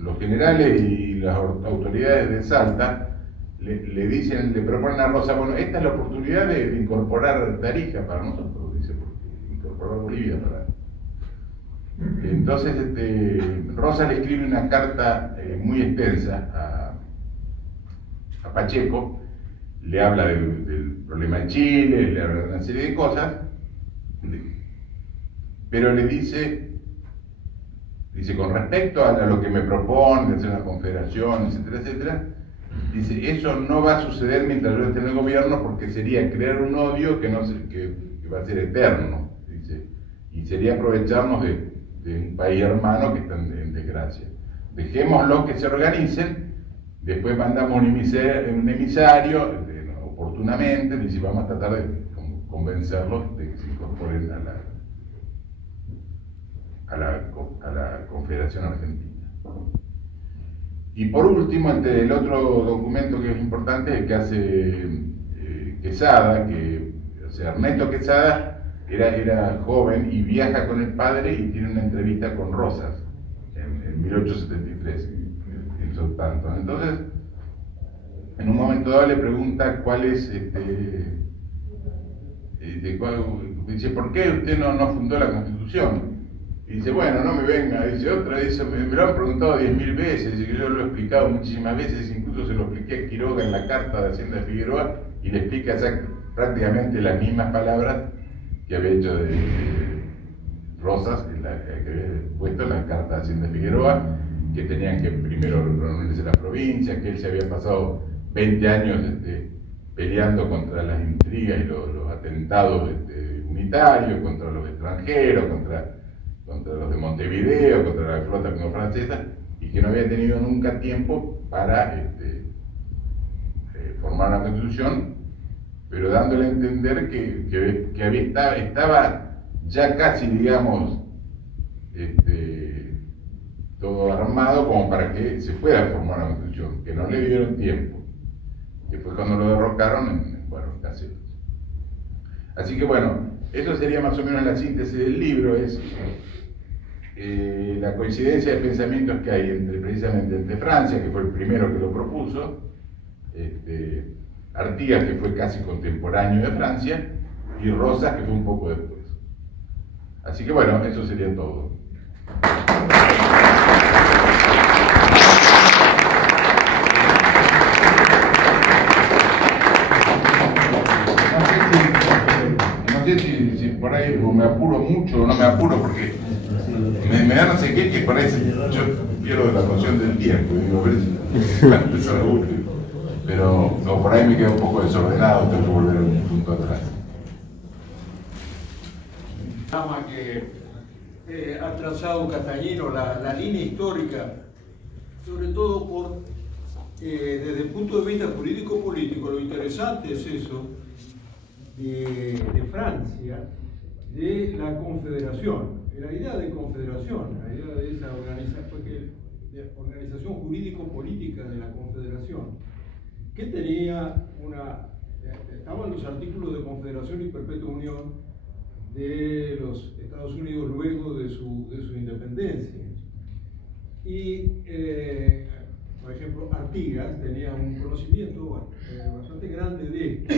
los generales y las autoridades de Salta le proponen a Rosa, bueno, esta es la oportunidad de incorporar Tarija para nosotros, dice, porque incorporar Bolivia Entonces Rosas le escribe una carta muy extensa a Pacheco, le habla del problema de Chile, le habla de una serie de cosas, pero le dice con respecto a lo que me propone, de hacer una confederación, etcétera, etcétera, dice, eso no va a suceder mientras yo esté en el gobierno porque sería crear un odio que va a ser eterno, dice, y sería aprovecharnos de un país hermano que está en desgracia. Dejémoslo que se organicen, después mandamos un emisario oportunamente, dice, vamos a tratar de convencerlos de que se incorporen a la Confederación Argentina. Y por último, el otro documento que es importante es el que hace Quesada, o sea, Ernesto Quesada era joven y viaja con el padre y tiene una entrevista con Rosas en 1873, en Southampton. Entonces, en un momento dado le pregunta cuál es, dice, ¿por qué usted no fundó la Constitución? Y dice, bueno, no me venga, dice otra, dice, me lo han preguntado 10.000 veces, dice que yo lo he explicado muchísimas veces, incluso se lo expliqué a Quiroga en la carta de Hacienda de Figueroa, y le explica prácticamente las mismas palabras que había hecho de Rosas, que había puesto en la carta de Hacienda de Figueroa, que tenían que primero reunirse las provincias, que él se había pasado 20 años peleando contra las intrigas y los atentados unitarios, contra los extranjeros, contra los de Montevideo, contra la flota francesa, y que no había tenido nunca tiempo para formar una constitución, pero dándole a entender que estaba ya casi, digamos, todo armado como para que se pueda formar una constitución, que no le dieron tiempo. Después cuando lo derrocaron, bueno, casi. Así que bueno, eso sería más o menos la síntesis del libro, es la coincidencia de pensamientos que hay precisamente entre Francia, que fue el primero que lo propuso, Artigas, que fue casi contemporáneo de Francia, y Rosas, que fue un poco después. Así que bueno, eso sería todo. No sé si por ahí me apuro mucho o no me apuro, porque me da no sé qué, que parece, yo pierdo la noción del tiempo, digo, a ver si va a empezar a útil. Pero no, por ahí me queda un poco desordenado, tengo que volver un punto atrás. Que ha trazado Castañino la línea histórica, sobre todo desde el punto de vista jurídico-político. Lo interesante es eso de Francia, de la confederación, la idea de confederación, la idea de esa organización jurídico-política de la confederación, que tenía estaban los artículos de confederación y perpetua unión de los Estados Unidos luego de su independencia. Y, por ejemplo, Artigas tenía un conocimiento bastante grande de esto.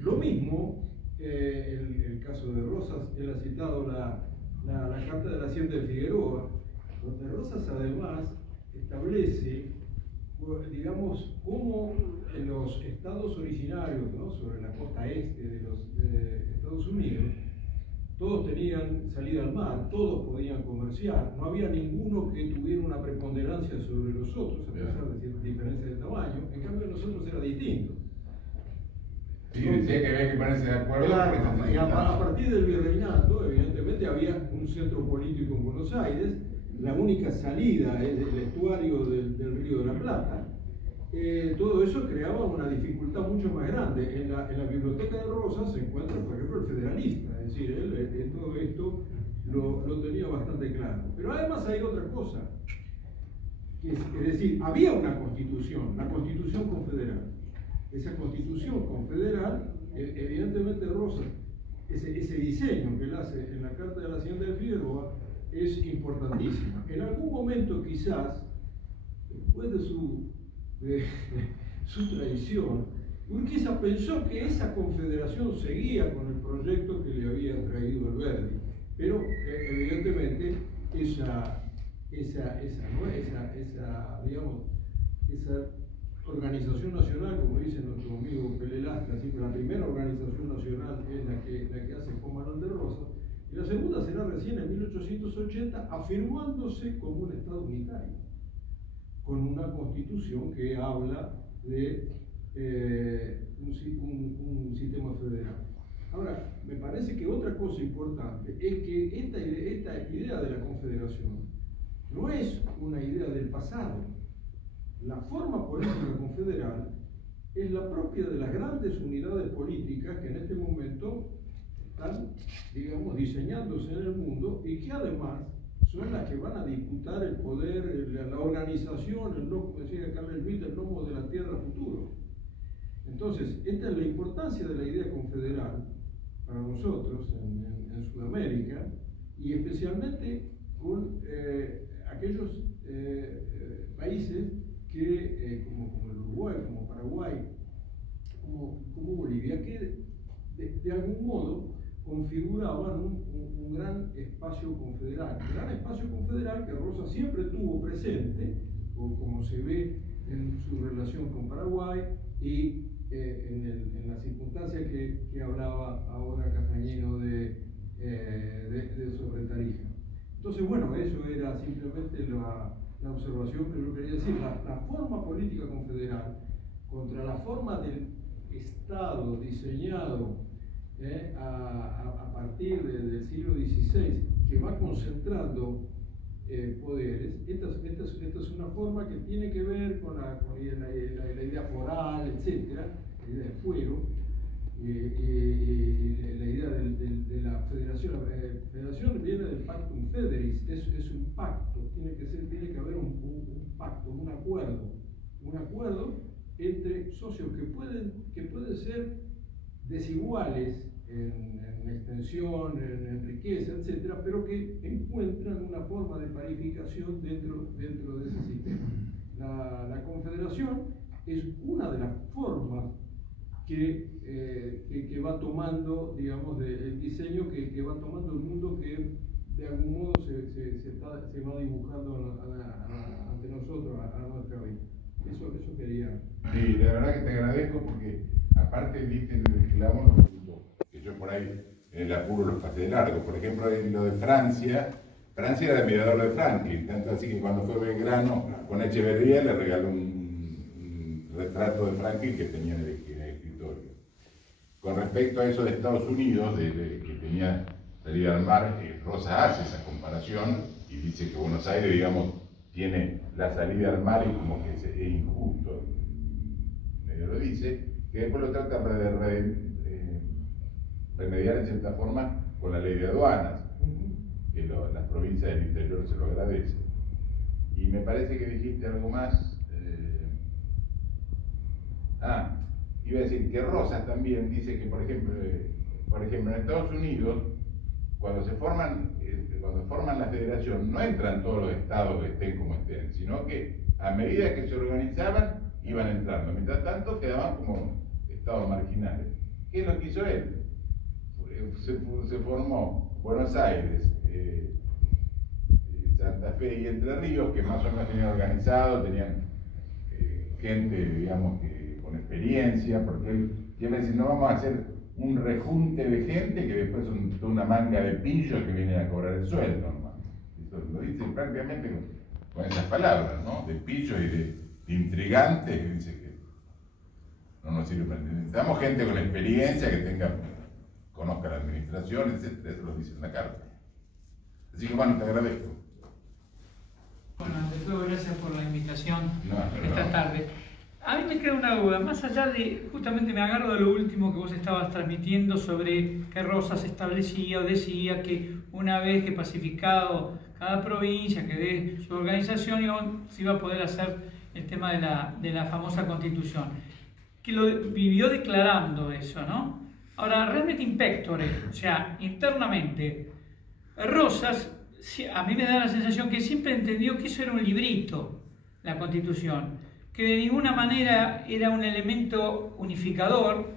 Lo mismo, el caso de Rosas, él ha citado la carta de la Hacienda de Figueroa, donde Rosas además establece, digamos, cómo en los estados originarios, ¿no?, sobre la costa este de Estados Unidos, todos tenían salida al mar, todos podían comerciar, no había ninguno que tuviera una preponderancia sobre los otros, a pesar de ciertas diferencias de tamaño. En cambio, nosotros era distinto. Sí, decía que había que ponerse de acuerdo. Claro, y a partir del virreinato, evidentemente, había un centro político en Buenos Aires. La única salida es el estuario del Río de la Plata. Todo eso creaba una dificultad mucho más grande. En la biblioteca de Rosas se encuentra, por ejemplo, el federalista, es decir, él todo esto lo tenía bastante claro. Pero además hay otra cosa, es decir, había una constitución, la Constitución Confederal. Esa Constitución Confederal, evidentemente Rosas, ese diseño que él hace en la Carta de la Hacienda de Figueroa es importantísima. En algún momento, quizás, después de su traición, Urquiza pensó que esa confederación seguía con el proyecto que le había traído Alberdi, pero evidentemente digamos, esa organización nacional, como dice nuestro amigo Pele Lastra, así que la primera organización nacional es la que hace Juan Manuel de Rosas, y la segunda será recién en 1880, afirmándose como un Estado unitario, con una constitución que habla de un sistema federal. Ahora, me parece que otra cosa importante es que esta idea de la confederación no es una idea del pasado. La forma política confederal es la propia de las grandes unidades políticas que en este momento están, digamos, diseñándose en el mundo y que además son las que van a disputar el poder, la organización, como decía Carl Schmitt, el lomo de la tierra futuro. Entonces, esta es la importancia de la idea confederal para nosotros en Sudamérica, y especialmente con aquellos países que, como el Uruguay, como Paraguay, como Bolivia, que de algún modo configuraban un gran espacio confederal. Un gran espacio confederal que Rosas siempre tuvo presente, como se ve en su relación con Paraguay y en la circunstancia que hablaba ahora Castañino de sobre Tarija. Entonces, bueno, eso era simplemente la observación que yo quería decir. La forma política confederal contra la forma del Estado diseñado a partir del siglo XVI, que va concentrando poderes, esta es una forma que tiene que ver con la idea foral, etcétera, la idea del fuero, la idea de la federación. La federación viene del Pactum Federis, es un pacto, tiene que haber un pacto, un acuerdo entre socios que pueden ser desiguales en extensión, en riqueza, etcétera, pero que encuentran una forma de parificación dentro de ese sistema. La confederación es una de las formas que va tomando, digamos, el diseño que va tomando el mundo, que de algún modo se va dibujando ante nosotros, a nuestra vida. Eso quería. Sí, la verdad que te agradezco porque, aparte, viste, reclamo los puntos que yo por ahí en el apuro los pasé de largo. Por ejemplo, en lo de Francia era el mirador de Franklin, tanto así que cuando fue Belgrano con Echeverría le regaló un retrato de Franklin que tenía en el escritorio. Con respecto a eso de Estados Unidos, que tenía salida al mar, Rosa hace esa comparación y dice que Buenos Aires, digamos, tiene la salida al mar y como que es injusto, medio lo dice, que después lo trata de remediar en cierta forma con la ley de aduanas, que las provincias del interior se lo agradecen. Y me parece que dijiste algo más. Iba a decir que Rosas también dice que, por ejemplo, en Estados Unidos, cuando forman la federación, no entran todos los estados, estén como estén, sino que a medida que se organizaban, iban entrando. Mientras tanto, quedaban como estados marginales. ¿Qué es lo que hizo él? Se formó Buenos Aires, Santa Fe y Entre Ríos, que más o menos tenían organizado, tenían gente, digamos, con experiencia, porque él quiere decir, no vamos a hacer un rejunte de gente que después son toda una manga de pillos que vienen a cobrar el sueldo, nomás. Eso lo dicen prácticamente con esas palabras, ¿no? De pillos y de intrigantes, que dice que no nos sirve para nada. Necesitamos gente con experiencia, que conozca la administración, etc. Eso lo dice en la carta. Así que bueno, te agradezco. Bueno, ante todo, gracias por la invitación esta tarde. A mí me queda una duda, más allá de, justamente me agarro de lo último que vos estabas transmitiendo sobre que Rosas establecía o decía que una vez que pacificado cada provincia, que dé su organización, se iba a poder hacer el tema de la famosa constitución. Que lo vivió declarando eso, ¿no? Ahora, realmente impectore, o sea, internamente, Rosas, a mí me da la sensación que siempre entendió que eso era un librito, la constitución, que de ninguna manera era un elemento unificador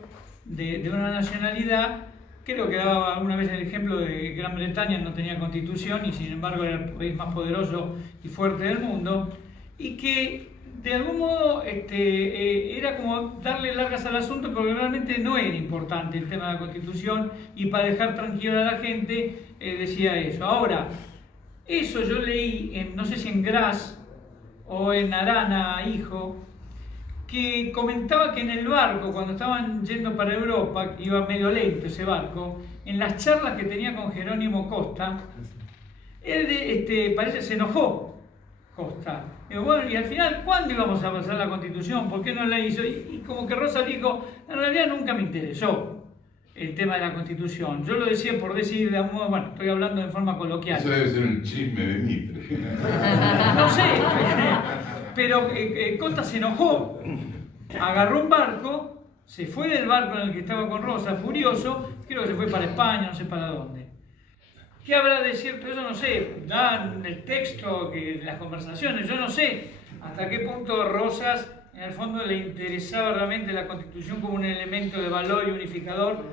de una nacionalidad, creo que daba alguna vez el ejemplo de que Gran Bretaña no tenía constitución y sin embargo era el país más poderoso y fuerte del mundo, y que de algún modo era como darle largas al asunto, porque realmente no era importante el tema de la constitución, y para dejar tranquila a la gente decía eso. Ahora, eso yo leí, no sé si en Gras o en Arana, hijo, que comentaba que en el barco, cuando estaban yendo para Europa, iba medio lento ese barco, en las charlas que tenía con Jerónimo Costa, él parece se enojó, Costa. Digo, bueno, y al final, ¿cuándo íbamos a pasar la Constitución? ¿Por qué no la hizo? Y como que Rosa dijo, en realidad nunca me interesó el tema de la Constitución. Yo lo decía por decir, de modo, bueno, estoy hablando de forma coloquial. Eso debe ser un chisme de Mitre. No sé, pero Costa se enojó, agarró un barco, se fue del barco en el que estaba con Rosa, furioso, creo que se fue para España, no sé para dónde. ¿Qué habrá de cierto? Eso no sé, dan el texto, las conversaciones, yo no sé hasta qué punto Rosas en el fondo le interesaba realmente la Constitución como un elemento de valor y unificador.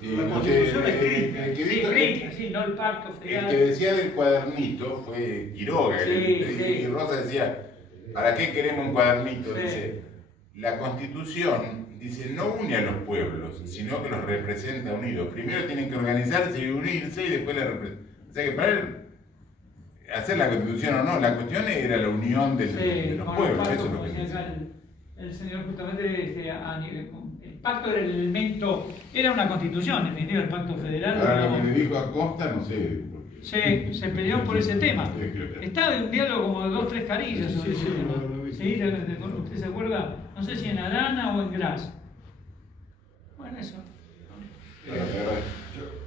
La Constitución escrita. Sí, no el pacto federal. El que decía del cuadernito fue Quiroga, y Rosa decía, ¿para qué queremos un cuadernito? Sí. Dice, la Constitución, dice, no une a los pueblos, sino que los representa unidos. Primero tienen que organizarse y unirse y después la representan. O sea que para él, hacer la Constitución o no, la cuestión era la unión de los pueblos. Eso es lo que dice. El señor justamente, el pacto era el elemento, era una constitución, en definitiva, el pacto federal. Ahora lo que le dijo a Costa, no sé. Se peleó por ese tema. Está en un diálogo como de 2 o 3 carillas sobre ese tema. ¿Sí? ¿Usted se acuerda? No sé si en Arana o en Gras. Bueno, eso.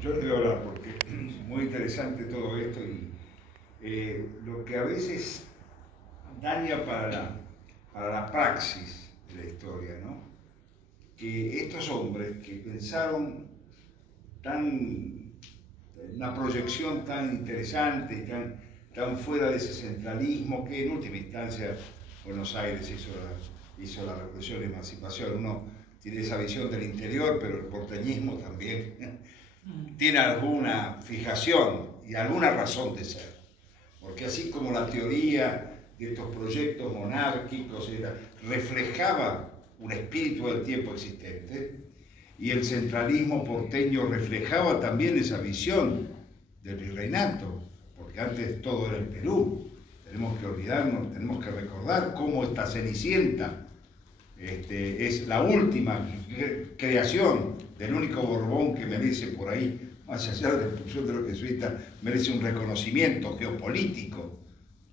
Yo le voy a hablar porque es muy interesante todo esto y lo que a veces daña para la praxis de la historia, ¿no? Que estos hombres que pensaron una proyección tan interesante, tan fuera de ese centralismo, que en última instancia Buenos Aires hizo la revolución de emancipación. Uno tiene esa visión del interior, pero el porteñismo también tiene alguna fijación y alguna razón de ser. Porque así como la teoría de estos proyectos monárquicos reflejaba un espíritu del tiempo existente, y el centralismo porteño reflejaba también esa visión del virreinato, porque antes todo era el Perú. Tenemos que olvidarnos, tenemos que recordar cómo esta Cenicienta es la última creación del único Borbón que merece por ahí, más allá de la expulsión de los jesuitas, merece un reconocimiento geopolítico,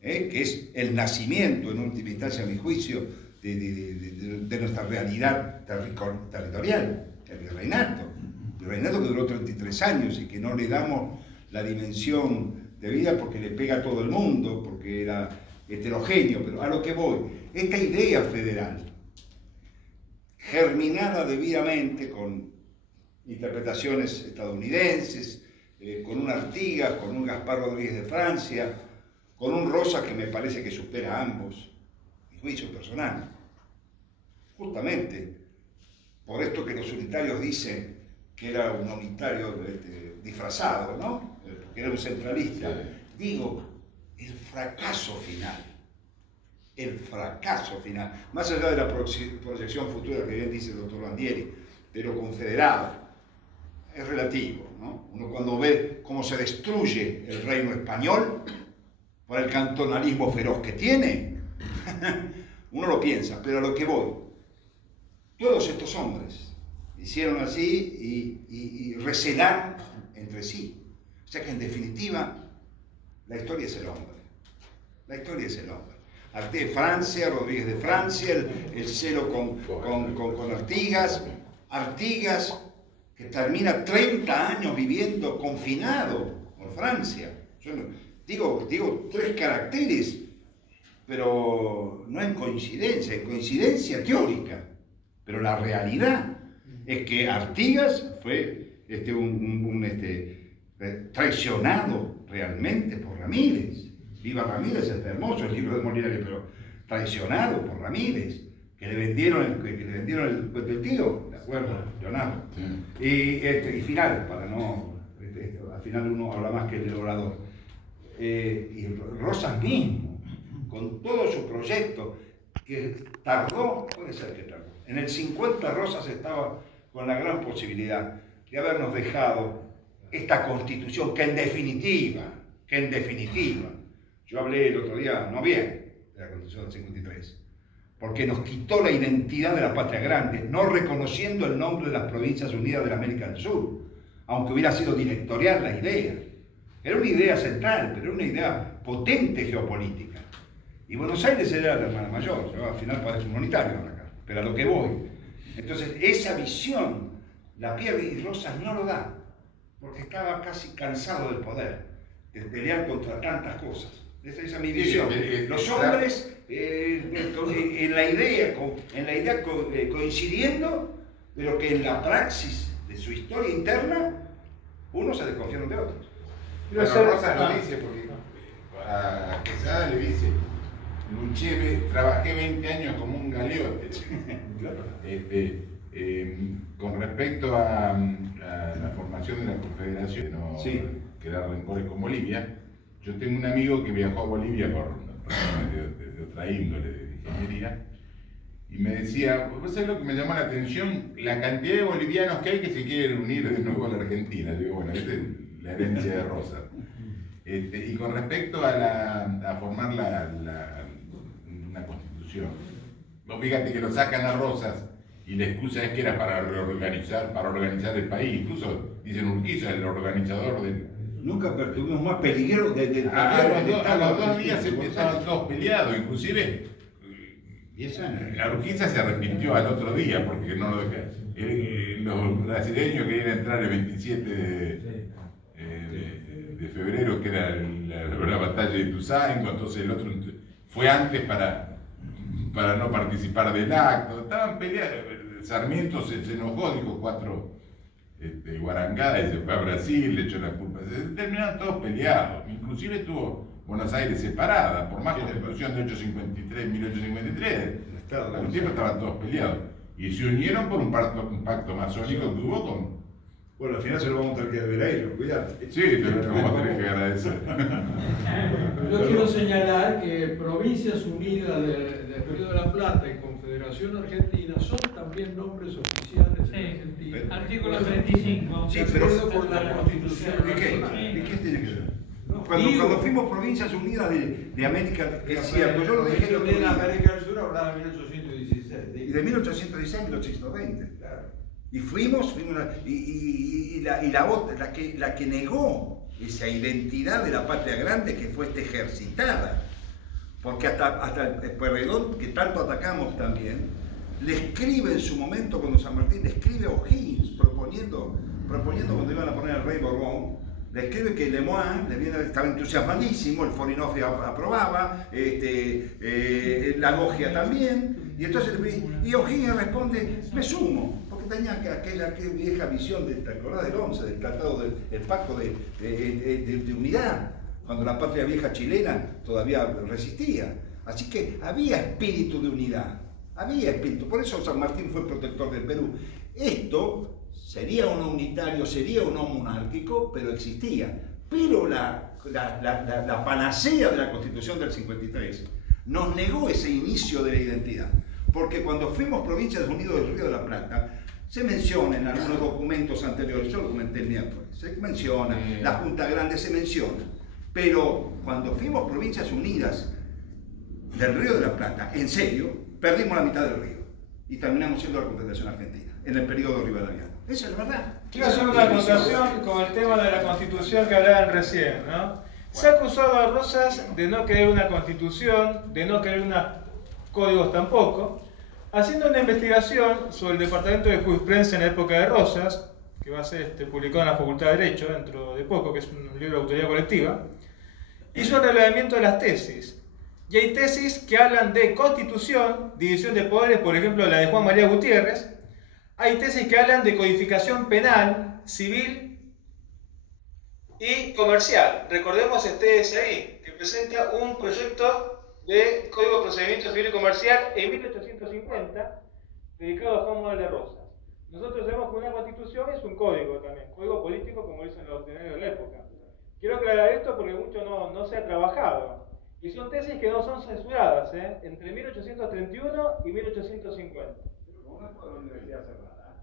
que es el nacimiento, en última instancia, a mi juicio, de nuestra realidad territorial, el virreinato que duró 33 años y que no le damos la dimensión de vida porque le pega a todo el mundo, porque era heterogéneo. Pero a lo que voy, esta idea federal, germinada debidamente con interpretaciones estadounidenses, con un Artigas, con un Gaspar Rodríguez de Francia, con un Rosas que me parece que supera a ambos, mi juicio personal. Justamente por esto que los unitarios dicen que era un unitario disfrazado, ¿no? Porque era un centralista. Digo, el fracaso final, más allá de la proyección futura que bien dice el doctor Bandieri, de lo confederado, es relativo, ¿no? Uno cuando ve cómo se destruye el reino español por el cantonalismo feroz que tiene, uno lo piensa, pero a lo que voy, todos estos hombres hicieron así y recelaron entre sí. O sea que en definitiva, la historia es el hombre. La historia es el hombre. Arte de Francia, Rodríguez de Francia, el celo con Artigas. Artigas, que termina 30 años viviendo confinado por Francia. Yo digo 3 caracteres, pero no en coincidencia teórica. Pero la realidad es que Artigas fue traicionado realmente por Ramírez. Viva Ramírez, es hermoso el libro de Molinari, pero traicionado por Ramírez, que le vendieron el tío, ¿de acuerdo, Leonardo? Sí. Y final, para no... al final uno habla más que el orador. Y Rosas mismo, con todo su proyecto, que tardó, puede ser que tardó. En el 50 Rosas estaba con la gran posibilidad de habernos dejado esta constitución que en definitiva, yo hablé el otro día, no bien, de la constitución del 53, porque nos quitó la identidad de la patria grande, no reconociendo el nombre de las Provincias Unidas de la América del Sur, aunque hubiera sido directorial la idea. Era una idea central, pero era una idea potente geopolítica. Y Buenos Aires era la hermana mayor, yo al final parece un unitario ahora acá, pero a lo que voy. Entonces, esa visión la pierde y Rosas no lo da, porque estaba casi cansado del poder, de pelear contra tantas cosas. Esa es mi visión. Los hombres en la idea coincidiendo, pero que en la praxis de su historia interna, unos se desconfiaron de otros. Pero Rosas lo dice porque a Quesada le dice, luché, trabajé 20 años como un galeote. Claro. Con respecto a la formación de la Confederación, no quedar rencores con Bolivia, yo tengo un amigo que viajó a Bolivia por razones de otra índole, de ingeniería, y me decía, ¿vos sabés lo que me llamó la atención? La cantidad de bolivianos que hay que se quieren unir de nuevo a la Argentina. Digo, bueno, esta es la herencia de Rosas. Y con respecto a formar una constitución, vos fíjate que lo sacan a Rosas y la excusa es que era para organizar el país. Incluso dicen Urquiza, el organizador del... Nunca tuvimos más peligro de a los 2 días estaban todos peleados, inclusive 10 años. La Urquiza se arrepintió al otro día porque no lo dejaron. Los brasileños querían entrar el 27 de febrero, que era la batalla de Ituzaingó, entonces el otro fue antes para no participar del acto. Estaban peleados. Sarmiento se enojó, dijo 4 guarangadas y se fue a Brasil, le echó la culpa. Terminaron todos peleados. Inclusive estuvo Buenos Aires separada, por más constitución de 1853, al tiempo estaban todos peleados. Y se unieron por un pacto masónico que hubo con... Bueno, al final se lo vamos a tener que ver a ellos, cuidado. Sí, pero lo vamos a tener que agradecer. Yo quiero señalar que Provincias Unidas del Río de la Plata y Confederación Argentina son también nombres oficiales en Argentina. Artículo 35. Sí, pero con la Constitución. ¿De qué tiene que ver? Cuando fuimos Provincias Unidas de América, es cierto, yo lo dije el otro día. América del Sur hablaba de 1816. Y de 1816 a 1820. Claro. Y fuimos la que negó esa identidad de la patria grande, que fue ejercitada, porque hasta el Pueyrredón, que tanto atacamos también, le escribe en su momento, cuando San Martín le escribe a O'Higgins, proponiendo cuando iban a poner al rey Borbón, le escribe que Lemoine estaba entusiasmadísimo, el Forinoffi aprobaba, la Logia también, y entonces O'Higgins responde, me sumo, porque tenía aquella vieja visión, ¿te acordás del 11, del tratado, del pacto de unidad, cuando la patria vieja chilena todavía resistía? Así que había espíritu de unidad, había espíritu, por eso San Martín fue protector del Perú. Esto sería o no unitario, sería o no monárquico, pero existía. Pero la panacea de la Constitución del 53 nos negó ese inicio de la identidad. Porque cuando fuimos Provincias Unidas del Río de la Plata, se menciona en algunos documentos anteriores, yo lo comenté el miércoles, se menciona, la Junta Grande se menciona. Pero cuando fuimos Provincias Unidas del Río de la Plata, en serio, perdimos la mitad del río y terminamos siendo la Confederación Argentina en el periodo rivadavia. Esa es la verdad. Quiero hacer una acotación con el tema de la Constitución que hablaban recién, ¿no? Se ha acusado a Rosas de no querer una Constitución, de no querer unos códigos tampoco, haciendo una investigación sobre el Departamento de Jurisprudencia en la época de Rosas, que va a ser publicado en la Facultad de Derecho dentro de poco, que es un libro de autoría colectiva, hizo un relevamiento de las tesis. Y hay tesis que hablan de Constitución, división de poderes, por ejemplo la de Juan María Gutiérrez. Hay tesis que hablan de codificación penal, civil y comercial. Recordemos este TSI, que presenta un proyecto de Código de Procedimiento Civil y Comercial en 1850, dedicado a Juan Manuel de Rosas. nosotros sabemos que una constitución es un código también, código político como dicen los doctrinarios de la época. Quiero aclarar esto porque mucho no se ha trabajado. Y son tesis que no son censuradas, entre 1831 y 1850. Pero como no es por la universidad cerrada.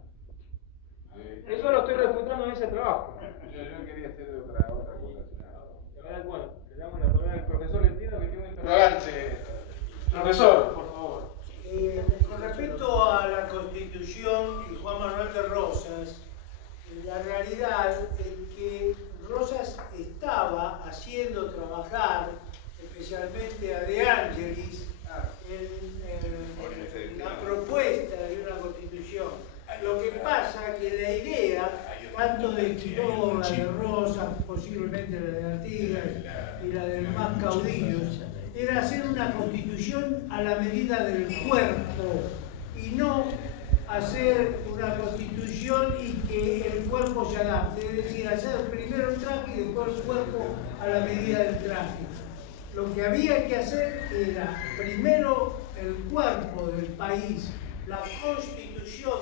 Eso lo estoy refutando en ese trabajo. Yo quería hacer otra cosa. Bueno, le damos la palabra al profesor Lentino que tiene un interrogante. Profesor, por favor. Con respecto a la Constitución y Juan Manuel de Rosas, la realidad es que Rosas estaba haciendo trabajar especialmente a De Angelis en la propuesta de una Constitución. Lo que pasa es que la idea, tanto de Quiroga, de Rosas, posiblemente la de Artigas y la de los más caudillos, era hacer una Constitución a la medida del cuerpo y no hacer una Constitución y que el cuerpo se adapte, es decir, hacer primero el traje y después el cuerpo a la medida del traje. Lo que había que hacer era primero el cuerpo del país, la Constitución,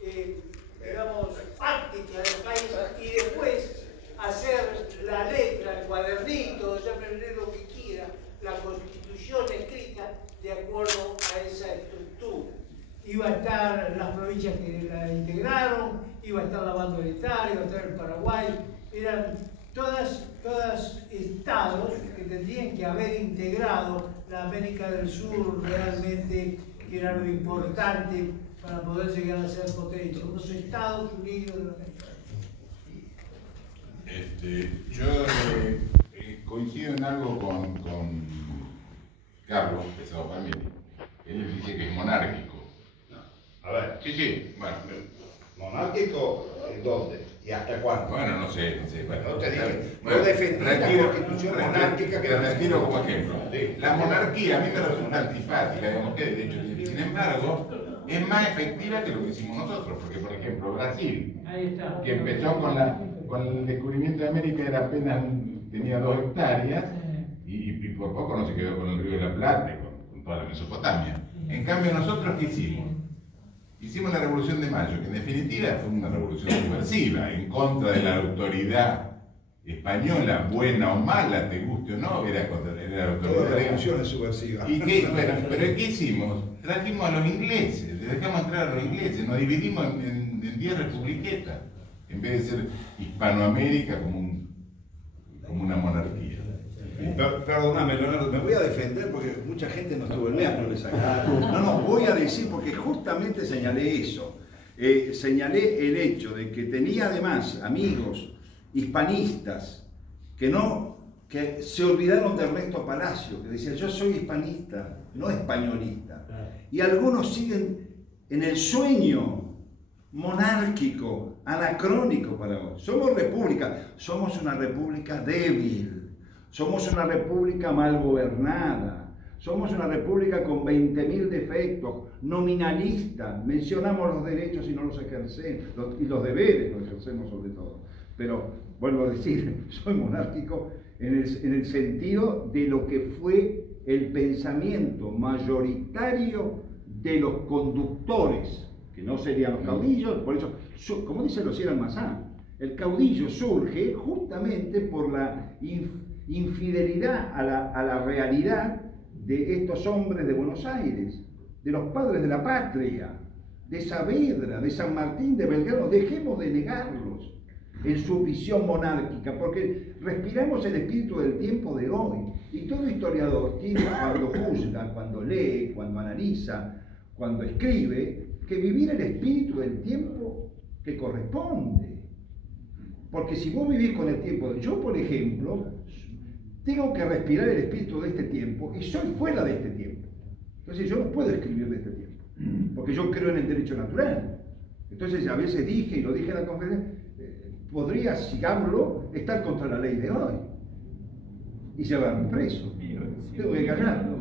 digamos, fáctica del país, y después hacer la letra, el cuadernito, llámenle lo que quiera, la Constitución escrita de acuerdo a esa estructura. Iba a estar las provincias que la integraron, iba a estar la banda oriental, iba a estar el Paraguay, eran todas estados que tendrían que haber integrado la América del Sur realmente, que era lo importante para poder llegar a ser potencia, unos Estados Unidos de la América. Yo coincido en algo con Carlos Pesado Palmieri. Él dice que es monárquico. A ver. Sí, bueno. ¿Monárquico en dónde? ¿Y hasta cuándo? Bueno, no sé. Bueno, no te dije. Bueno, No defendí la Constitución monárquica que te retiro como ejemplo. Sí. La monarquía a mí me resulta antipática, digamos que de hecho tiene. Sin embargo, es más efectiva que lo que hicimos nosotros, porque por ejemplo Brasil, que empezó con el descubrimiento de América, era apenas tenía 2 hectáreas y por poco no se quedó con el Río de la Plata, con toda la Mesopotamia. En cambio nosotros, ¿qué hicimos? Hicimos la Revolución de Mayo, que en definitiva fue una revolución subversiva, en contra de la autoridad española, buena o mala, te guste o no, era la autoridad. Toda revolución es subversiva. ¿Y qué? Bueno, pero ¿qué hicimos? Trajimos a los ingleses, les dejamos entrar a los ingleses, nos dividimos en 10 republiquetas, en vez de ser Hispanoamérica como una monarquía. Perdóname, Leonardo, me voy a defender porque mucha gente no estuvo en miércoles acá. No, voy a decir porque justamente señalé eso. Señalé el hecho de que tenía además amigos hispanistas que se olvidaron del Ernesto Palacio, que decían yo soy hispanista, no españolista. Y algunos siguen en el sueño monárquico, anacrónico para hoy. Somos una república débil. Somos una república mal gobernada, somos una república con 20.000 defectos, nominalista, mencionamos los derechos y no los ejercemos, y los deberes los ejercemos sobre todo. Pero, vuelvo a decir, soy monárquico en el sentido de lo que fue el pensamiento mayoritario de los conductores, que no serían los caudillos, por eso, como dice Lucien Almazán, el caudillo surge justamente por la infidelidad a la realidad de estos hombres de Buenos Aires, de los padres de la patria, de Saavedra, de San Martín, de Belgrano. Dejemos de negarlos en su visión monárquica, porque respiramos el espíritu del tiempo de hoy. Y todo historiador tiene, cuando juzga, cuando lee, cuando analiza, cuando escribe, que vivir el espíritu del tiempo que corresponde. Porque si vos vivís con el tiempo, yo por ejemplo, tengo que respirar el espíritu de este tiempo y soy fuera de este tiempo. Entonces yo no puedo escribir de este tiempo, porque yo creo en el derecho natural. Entonces a veces dije, y lo dije en la conferencia, podría, si hablo, estar contra la ley de hoy y llevarme preso. Tengo que callarlo,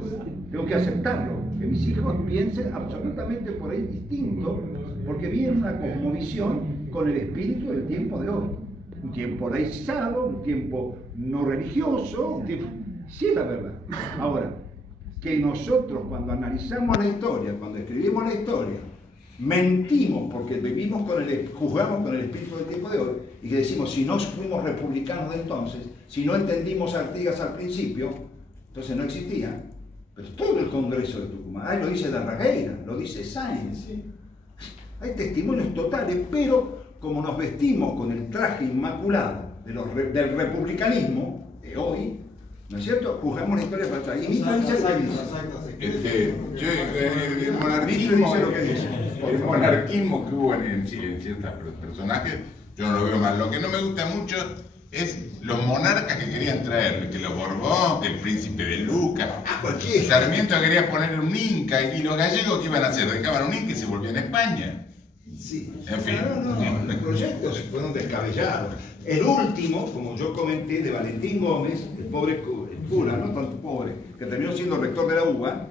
tengo que aceptarlo, que mis hijos piensen absolutamente por ahí distinto, porque viene una cosmovisión con el espíritu del tiempo de hoy. Un tiempo laicizado, un tiempo no religioso, un tiempo... Sí es la verdad. Ahora, que nosotros cuando analizamos la historia, cuando escribimos la historia, mentimos porque juzgamos con el espíritu del tiempo de hoy y que decimos, si no fuimos republicanos de entonces, si no entendimos a Artigas al principio, entonces no existía. Pero todo el Congreso de Tucumán, ahí lo dice Larragueira, lo dice Sáenz, hay testimonios totales, pero como nos vestimos con el traje inmaculado del republicanismo de hoy, ¿no es cierto? Juzgamos la historia para atrás. Y Mitre dice lo que dice. El monarquismo que hubo en ciertos personajes, yo no lo veo mal. Lo que no me gusta mucho es los monarcas que querían traer, que los Borbón, que el príncipe de Lucas. Sarmiento quería poner un inca, y los gallegos, ¿qué iban a hacer? Dejaban un inca y se volvían a España. Sí. En fin. No, los proyectos fueron descabellados. El último, como yo comenté, de Valentín Gómez, el pobre cura, no tanto pobre, que terminó siendo rector de la UBA,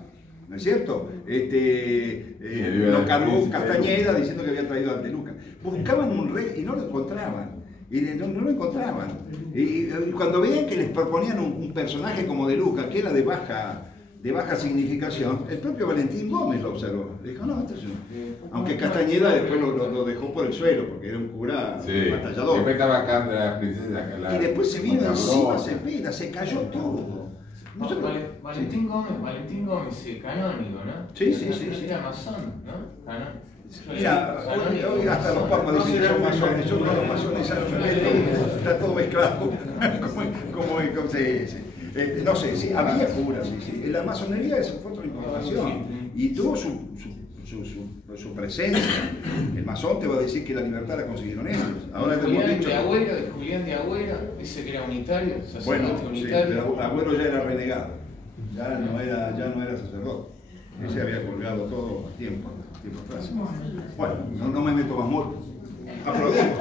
¿no es cierto? Lo cargó Castañeda diciendo que había traído a De Lucas. Buscaban un rey y no lo encontraban. Y no lo encontraban. Y cuando veían que les proponían un personaje como De Lucas, que era de baja significación, el propio Valentín Gómez lo observó. Dijo, no, aunque Castañeda después lo dejó por el suelo, porque era un cura batallador. Después estaba acá de la princesa. Y después se vino encima, se cayó todo. Valentín Gómez, canónigo, ¿no? Sí. Era masón, ¿no? Canónigo. Mira, hoy hasta los papas dicen que son masones, yo creo que los masones está todo mezclado. No sé, sí, había curas, sí. La masonería fue otra información y tuvo su presencia. El masón te va a decir que la libertad la consiguieron ellos. Ahora Julián de Agüero, dice que era unitario, sacerdote unitario. Sí, pero Agüero ya era renegado, ya no era sacerdote. Ese había colgado todo a tiempo atrás. Bueno, no me meto más muerto. Aplaudimos,